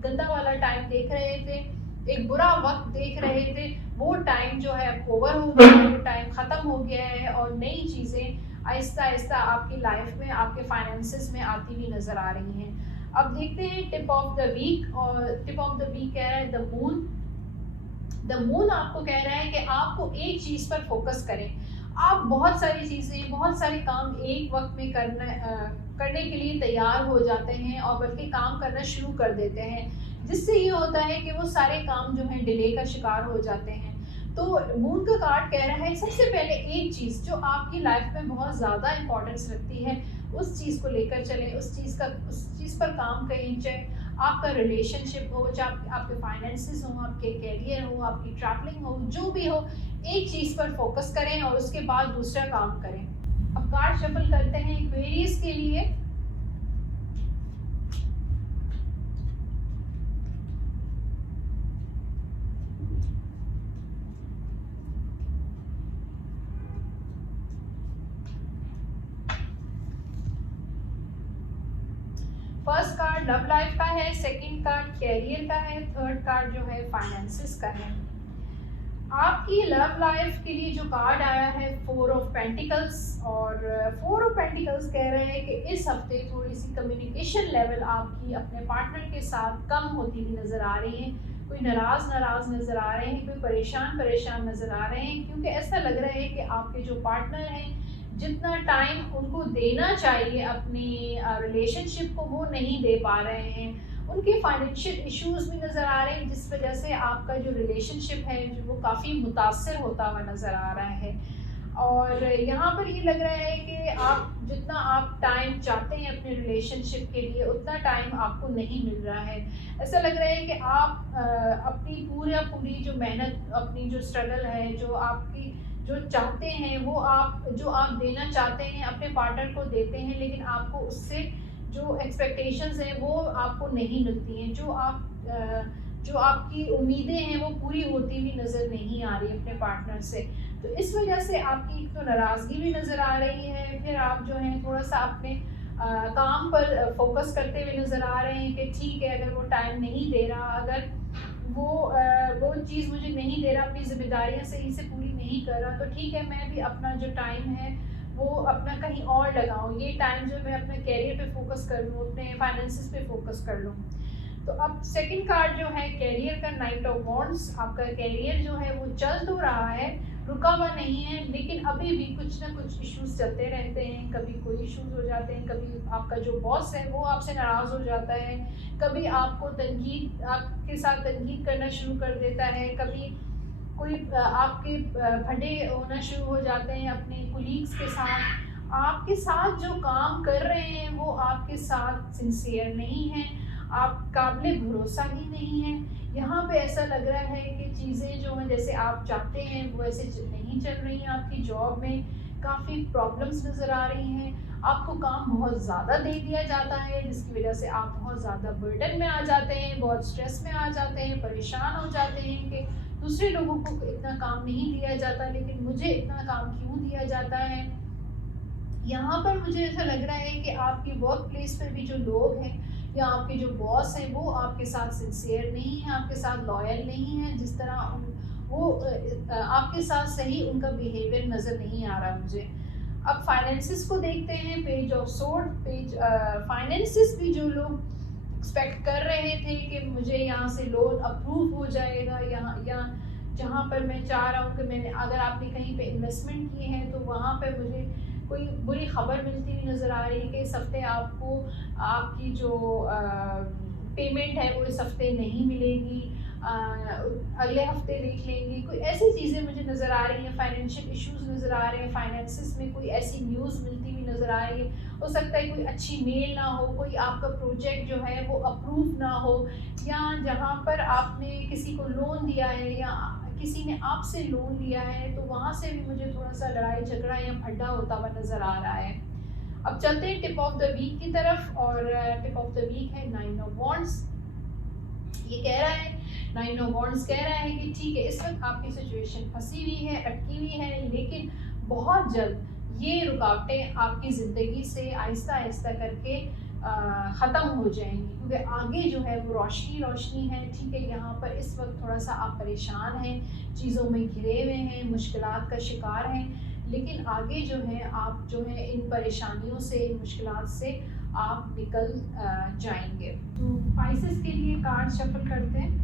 गंदा वाला टाइम देख रहे थे, एक बुरा वक्त देख रहे थे, वो टाइम जो है अब ओवर हो गया है, वो टाइम ख़त्म हो गया है, और नई चीज़ें आहिस्ता आहिस्ता आपकी लाइफ में, आपके फाइनेंसिस में आती हुई नज़र आ रही हैं। अब देखते हैं टिप ऑफ द वीक, और टिप ऑफ द वीक कह रहा है द मून। द मून आपको कह रहा है कि आपको एक चीज़ पर फोकस करें। आप बहुत सारी चीज़ें, बहुत सारे काम एक वक्त में करने के लिए तैयार हो जाते हैं, और बल्कि काम करना शुरू कर देते हैं, जिससे ये होता है कि वो सारे काम जो हैं डिले का शिकार हो जाते हैं। तो मून का कार्ड कह रहा है सबसे पहले एक चीज़ जो आपकी लाइफ में बहुत ज़्यादा इम्पोर्टेंस रखती है, उस चीज़ को लेकर चलें, उस चीज़ पर काम करें। चाहे आपका रिलेशनशिप हो, चाहे आपके फाइनेंसेस हो, आपके कैरियर हो, आपकी ट्रैवलिंग हो, जो भी हो, एक चीज़ पर फोकस करें और उसके बाद दूसरा काम करें। अब कार्ड शफल करते हैं एक्वेरियस के लिए। फर्स्ट कार्ड लव लाइफ का है, सेकंड कार्ड कैरियर का है, थर्ड कार्ड जो है फाइनेंसिस का है। आपकी लव लाइफ के लिए जो कार्ड आया है फोर ऑफ पेंटिकल्स, और फोर ऑफ पेंटिकल्स कह रहे हैं कि इस हफ्ते थोड़ी सी कम्युनिकेशन लेवल आपकी अपने पार्टनर के साथ कम होती हुई नज़र आ रही है। कोई नाराज़ नज़र आ रहे हैं, कोई परेशान नज़र आ रहे हैं, क्योंकि ऐसा लग रहा है कि आपके जो पार्टनर हैं जितना टाइम उनको देना चाहिए अपनी रिलेशनशिप को वो नहीं दे पा रहे हैं। उनके फाइनेंशियल इश्यूज भी नज़र आ रहे हैं, जिस वजह से आपका जो रिलेशनशिप है जो वो काफ़ी मुतासर होता हुआ नज़र आ रहा है। और यहाँ पर ये लग रहा है कि आप जितना आप टाइम चाहते हैं अपने रिलेशनशिप के लिए, उतना टाइम आपको नहीं मिल रहा है। ऐसा लग रहा है कि आप अपनी पूरी जो मेहनत, अपनी जो स्ट्रगल है, जो आपकी जो चाहते हैं वो जो आप देना चाहते हैं अपने पार्टनर को देते हैं, लेकिन आपको उससे जो एक्सपेक्टेशंस हैं वो आपको नहीं मिलती हैं। जो आपकी उम्मीदें हैं वो पूरी होती हुई नज़र नहीं आ रही अपने पार्टनर से। तो इस वजह से आपकी एक तो नाराज़गी भी नज़र आ रही है, फिर आप जो है थोड़ा सा अपने काम पर फोकस करते हुए नज़र आ रहे हैं कि ठीक है, अगर वो टाइम नहीं दे रहा, अगर वो चीज़ मुझे नहीं दे रहा, अपनी जिम्मेदारियां सही से पूरी नहीं कर रहा, तो ठीक है, मैं भी अपना जो टाइम है वो अपना कहीं और लगाऊं। ये टाइम जो मैं अपने कैरियर पे फोकस कर लूँ, अपने फाइनेंसिस पे फोकस कर लूँ। तो अब सेकंड कार्ड जो है कैरियर का, नाइट ऑफ वॉन्ड्स। आपका कैरियर जो है वो चल तो रहा है, रुका हुआ नहीं है, लेकिन अभी भी कुछ ना कुछ इश्यूज़ चलते रहते हैं। कभी कोई इश्यूज़ हो जाते हैं, कभी आपका जो बॉस है वो आपसे नाराज़ हो जाता है, कभी आपके साथ तनकीद करना शुरू कर देता है, कभी कोई आपके भड्डे होना शुरू हो जाते हैं अपने कोलीग्स के साथ। आपके साथ जो काम कर रहे हैं वो आपके साथ सिंसियर नहीं हैं, आप काबिल भरोसा ही नहीं हैं। यहाँ पे ऐसा लग रहा है कि चीज़ें जो हैं जैसे आप चाहते हैं वो ऐसे नहीं चल रही हैं। आपकी जॉब में काफ़ी प्रॉब्लम्स नज़र आ रही हैं। आपको काम बहुत ज़्यादा दे दिया जाता है, जिसकी वजह से आप बहुत ज़्यादा बर्डन में आ जाते हैं, बहुत स्ट्रेस में आ जाते हैं, परेशान हो जाते हैं कि दूसरे लोगों को इतना काम नहीं दिया जाता, लेकिन मुझे इतना काम क्यों दिया जाता है। यहाँ पर मुझे ऐसा लग रहा है कि आपकी वर्क प्लेस पर भी जो लोग हैं या आपके जो बॉस हैं वो आपके साथ सिंसियर नहीं हैं, आपके साथ लॉयल नहीं हैं। जिस तरह आपके साथ सही उनका बिहेवियर नज़र नहीं आ रहा मुझे। अब फाइनेंसिस को देखते हैं, पेज ऑफ सोर्ड, फाइनेंसिस भी जो लोग एक्सपेक्ट कर रहे थे कि मुझे यहाँ से लोन अप्रूव हो जाएगा, यहाँ या जहाँ पर मैं चाह रहा हूँ कि मैंने अगर आपने कहीं पे इन्वेस्टमेंट किए हैं तो वहाँ पे मुझे कोई बुरी खबर मिलती हुई नज़र आ रही है कि इस हफ्ते आपको आपकी जो पेमेंट है वो इस हफ्ते नहीं मिलेगी, अगले हफ्ते देख लेंगे। कोई ऐसी चीज़ें मुझे नज़र आ रही हैं, फाइनेंशियल इश्यूज़ नज़र आ रहे हैं, फाइनेंसिस में कोई ऐसी न्यूज़ मिलती हुई नज़र आ रही है। हो सकता है कोई अच्छी मेल ना हो, कोई आपका प्रोजेक्ट जो है वो अप्रूव ना हो, या जहाँ पर आपने किसी को लोन दिया है या किसी ने आपसे लोन लिया है तो वहाँ से भी मुझे थोड़ा-सा लड़ाई झगड़ा या फड्डा होता हुआ नज़र आ रहा है। अब चलते हैं टिप ऑफ द वीक की तरफ, और टिप ऑफ द वीक है 9 ऑफ वांड्स। ये कह रहा है, 9 ऑफ वांड्स कह रहा है कि ठीक है, इस वक्त आपकी सिचुएशन फंसी हुई है, अटकी हुई है, लेकिन बहुत जल्द ये रुकावटें आपकी ज़िंदगी से आहिस्ता-आहिस्ता करके ख़त्म हो जाएंगी, क्योंकि आगे जो है वो रोशनी रोशनी है। ठीक है, यहाँ पर इस वक्त थोड़ा सा आप परेशान हैं, चीज़ों में घिरे हुए हैं, मुश्किलात का शिकार हैं, लेकिन आगे जो है आप जो है इन परेशानियों से, इन मुश्किलात से आप निकल जाएंगे। तो स्पाइसेस के लिए कार्ड शफल करते हैं।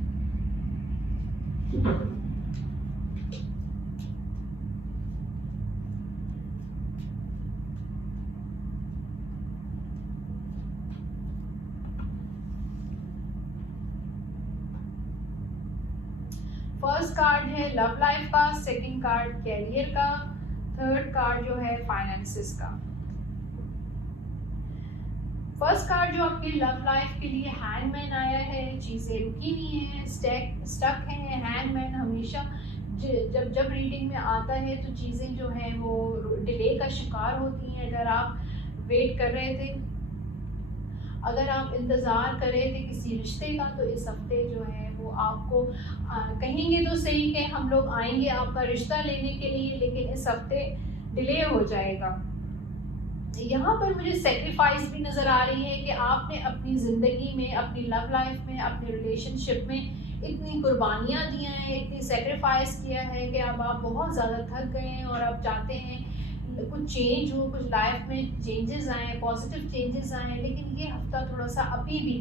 फर्स्ट कार्ड है लव लाइफ का, सेकंड कार्ड कैरियर का, थर्ड कार्ड जो है फाइनेंसिस का। फर्स्ट कार्ड जो आपकी लव लाइफ के लिए हैंगमैन आया है, चीज़ें रुकी हुई हैं, स्टक हैं। हैंगमैन हमेशा जब जब रीडिंग में आता है तो चीज़ें जो हैं वो डिले का शिकार होती हैं। अगर आप वेट कर रहे थे, अगर आप इंतज़ार कर रहे थे किसी रिश्ते का, तो इस हफ्ते जो है वो आपको कहेंगे तो सही कि हम लोग आएंगे आपका रिश्ता लेने के लिए, लेकिन इस हफ्ते डिले हो जाएगा। यहाँ पर मुझे सेक्रीफाइस भी नज़र आ रही है कि आपने अपनी ज़िंदगी में, अपनी लव लाइफ में, अपने रिलेशनशिप में इतनी कुर्बानियाँ दी हैं, इतनी सेक्रीफाइस किया है कि अब आप बहुत ज़्यादा थक गए हैं और आप चाहते हैं कुछ चेंज हो, कुछ लाइफ में चेंजेस आए, पॉजिटिव चेंजेस आए, लेकिन ये हफ्ता थोड़ा सा अभी भी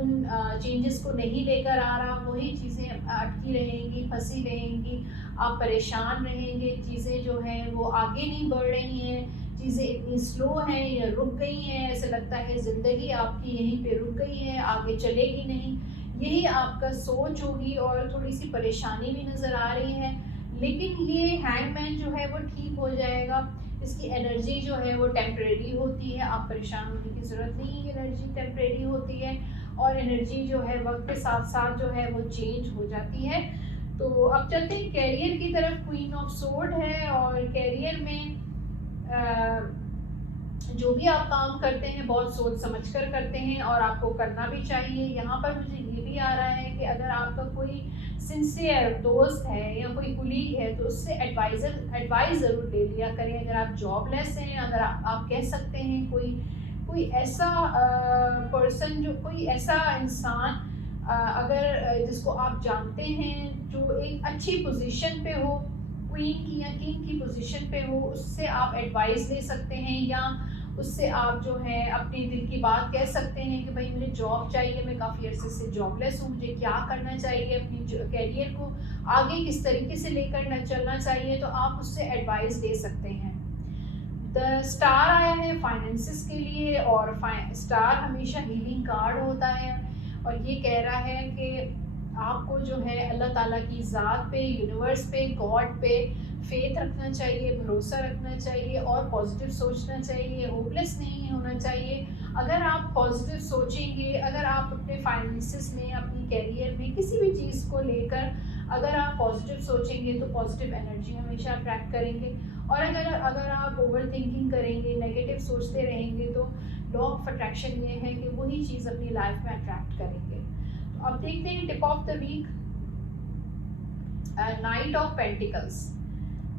उन चेंजेस को नहीं लेकर आ रहा। वही चीज़ें अटकी रहेंगी, फंसी रहेंगी, आप परेशान रहेंगे, चीज़ें जो हैं वो आगे नहीं बढ़ रही हैं, चीज़ें इतनी स्लो हैं या रुक गई हैं, ऐसा लगता है ज़िंदगी आपकी यहीं पे रुक गई है, आगे चलेगी नहीं। यही आपका सोच होगी और थोड़ी सी परेशानी भी नज़र आ रही है, लेकिन ये हैंगमैन जो है वो ठीक हो जाएगा। इसकी एनर्जी जो है वो टेम्परेरी होती है, आप परेशान होने की ज़रूरत नहीं है, एनर्जी टेम्परेरी होती है और एनर्जी जो है वक्त के साथ साथ जो है वो चेंज हो जाती है। तो अब चलते हैं कैरियर की तरफ। क्वीन ऑफ सोर्ड है और कैरियर में जो भी आप काम करते हैं बहुत सोच समझ कर करते हैं और आपको करना भी चाहिए। यहाँ पर मुझे ये भी आ रहा है कि अगर आपका कोई सिंसियर दोस्त है या कोई कुलीग है तो उससे एडवाइस ज़रूर ले लिया करें। अगर आप जॉबलेस हैं, अगर आप कह सकते हैं कोई ऐसा पर्सन, जो कोई ऐसा इंसान अगर जिसको आप जानते हैं जो एक अच्छी पोजीशन पे हो, क्वीन की या किंग की पोजीशन पे हो, उससे आप एडवाइस ले सकते हैं या उससे आप जो है अपने दिल की बात कह सकते हैं कि भाई मुझे जॉब चाहिए, मैं काफ़ी अरसे से जॉबलेस हूँ, मुझे क्या करना चाहिए, अपनी कैरियर को आगे किस तरीके से लेकर चलना चाहिए, तो आप उससे एडवाइस दे सकते हैं। द स्टार आया है फाइनेंसिस के लिए, और स्टार हमेशा हीलिंग कार्ड होता है, और ये कह रहा है कि आपको जो है अल्लाह ताला की ज़ात पे, यूनिवर्स पे, गॉड पे फेथ रखना चाहिए, भरोसा रखना चाहिए और पॉजिटिव सोचना चाहिए, होपलेस नहीं होना चाहिए। अगर आप पॉजिटिव सोचेंगे, अगर आप अपने फाइनेंसिस में, अपनी कैरियर में, किसी भी चीज़ को लेकर अगर आप पॉजिटिव सोचेंगे तो पॉजिटिव एनर्जी हमेशा अट्रैक्ट करेंगे। और अगर अगर आप ओवर थिंकिंग करेंगे, नेगेटिव सोचते रहेंगे, तो लॉ ऑफ अट्रैक्शन ये है कि वही चीज़ अपनी लाइफ में अट्रैक्ट करेंगे। तो अब देखते हैं tip of the week, knight of pentacles.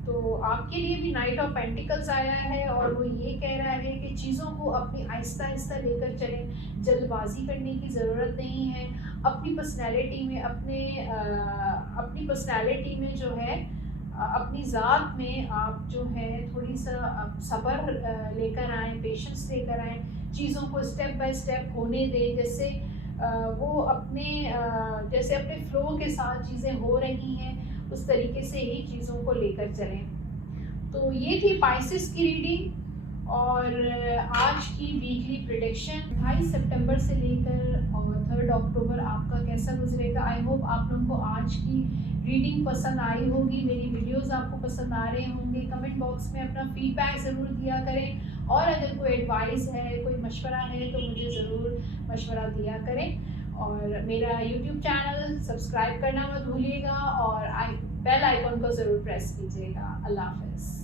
तो आपके लिए भी नाइट ऑफ पेंटिकल्स आया है, और वो ये कह रहा है कि चीज़ों को अपनी आहिस्ता आहिस्ता लेकर चलें, जल्दबाजी करने की ज़रूरत नहीं है। अपनी पर्सनैलिटी में अपनी पर्सनैलिटी में जो है अपनी ज़ात में आप जो है थोड़ी सा सब्र लेकर आएँ, पेशेंस लेकर आएँ, चीज़ों को स्टेप बाय स्टेप होने दें, जैसे वो जैसे अपने फ्लो के साथ चीज़ें हो रही हैं उस तरीके से ही चीज़ों को लेकर चलें। तो ये थी पाइसेस की रीडिंग, और आज की वीकली प्रेडिक्शन 28 सितंबर से लेकर और 3 अक्टूबर आपका कैसा गुजरेगा। आई होप आप लोगों को आज की रीडिंग पसंद आई होगी, मेरी वीडियोस आपको पसंद आ रहे होंगे। कमेंट बॉक्स में अपना फीडबैक ज़रूर दिया करें, और अगर कोई एडवाइस है, कोई मशवरा है, तो मुझे ज़रूर मशवरा दिया करें। और मेरा यूट्यूब चैनल सब्सक्राइब करना मत भूलिएगा, और बेल आइकॉन को ज़रूर प्रेस कीजिएगा। अल्लाह हाफ़िज़।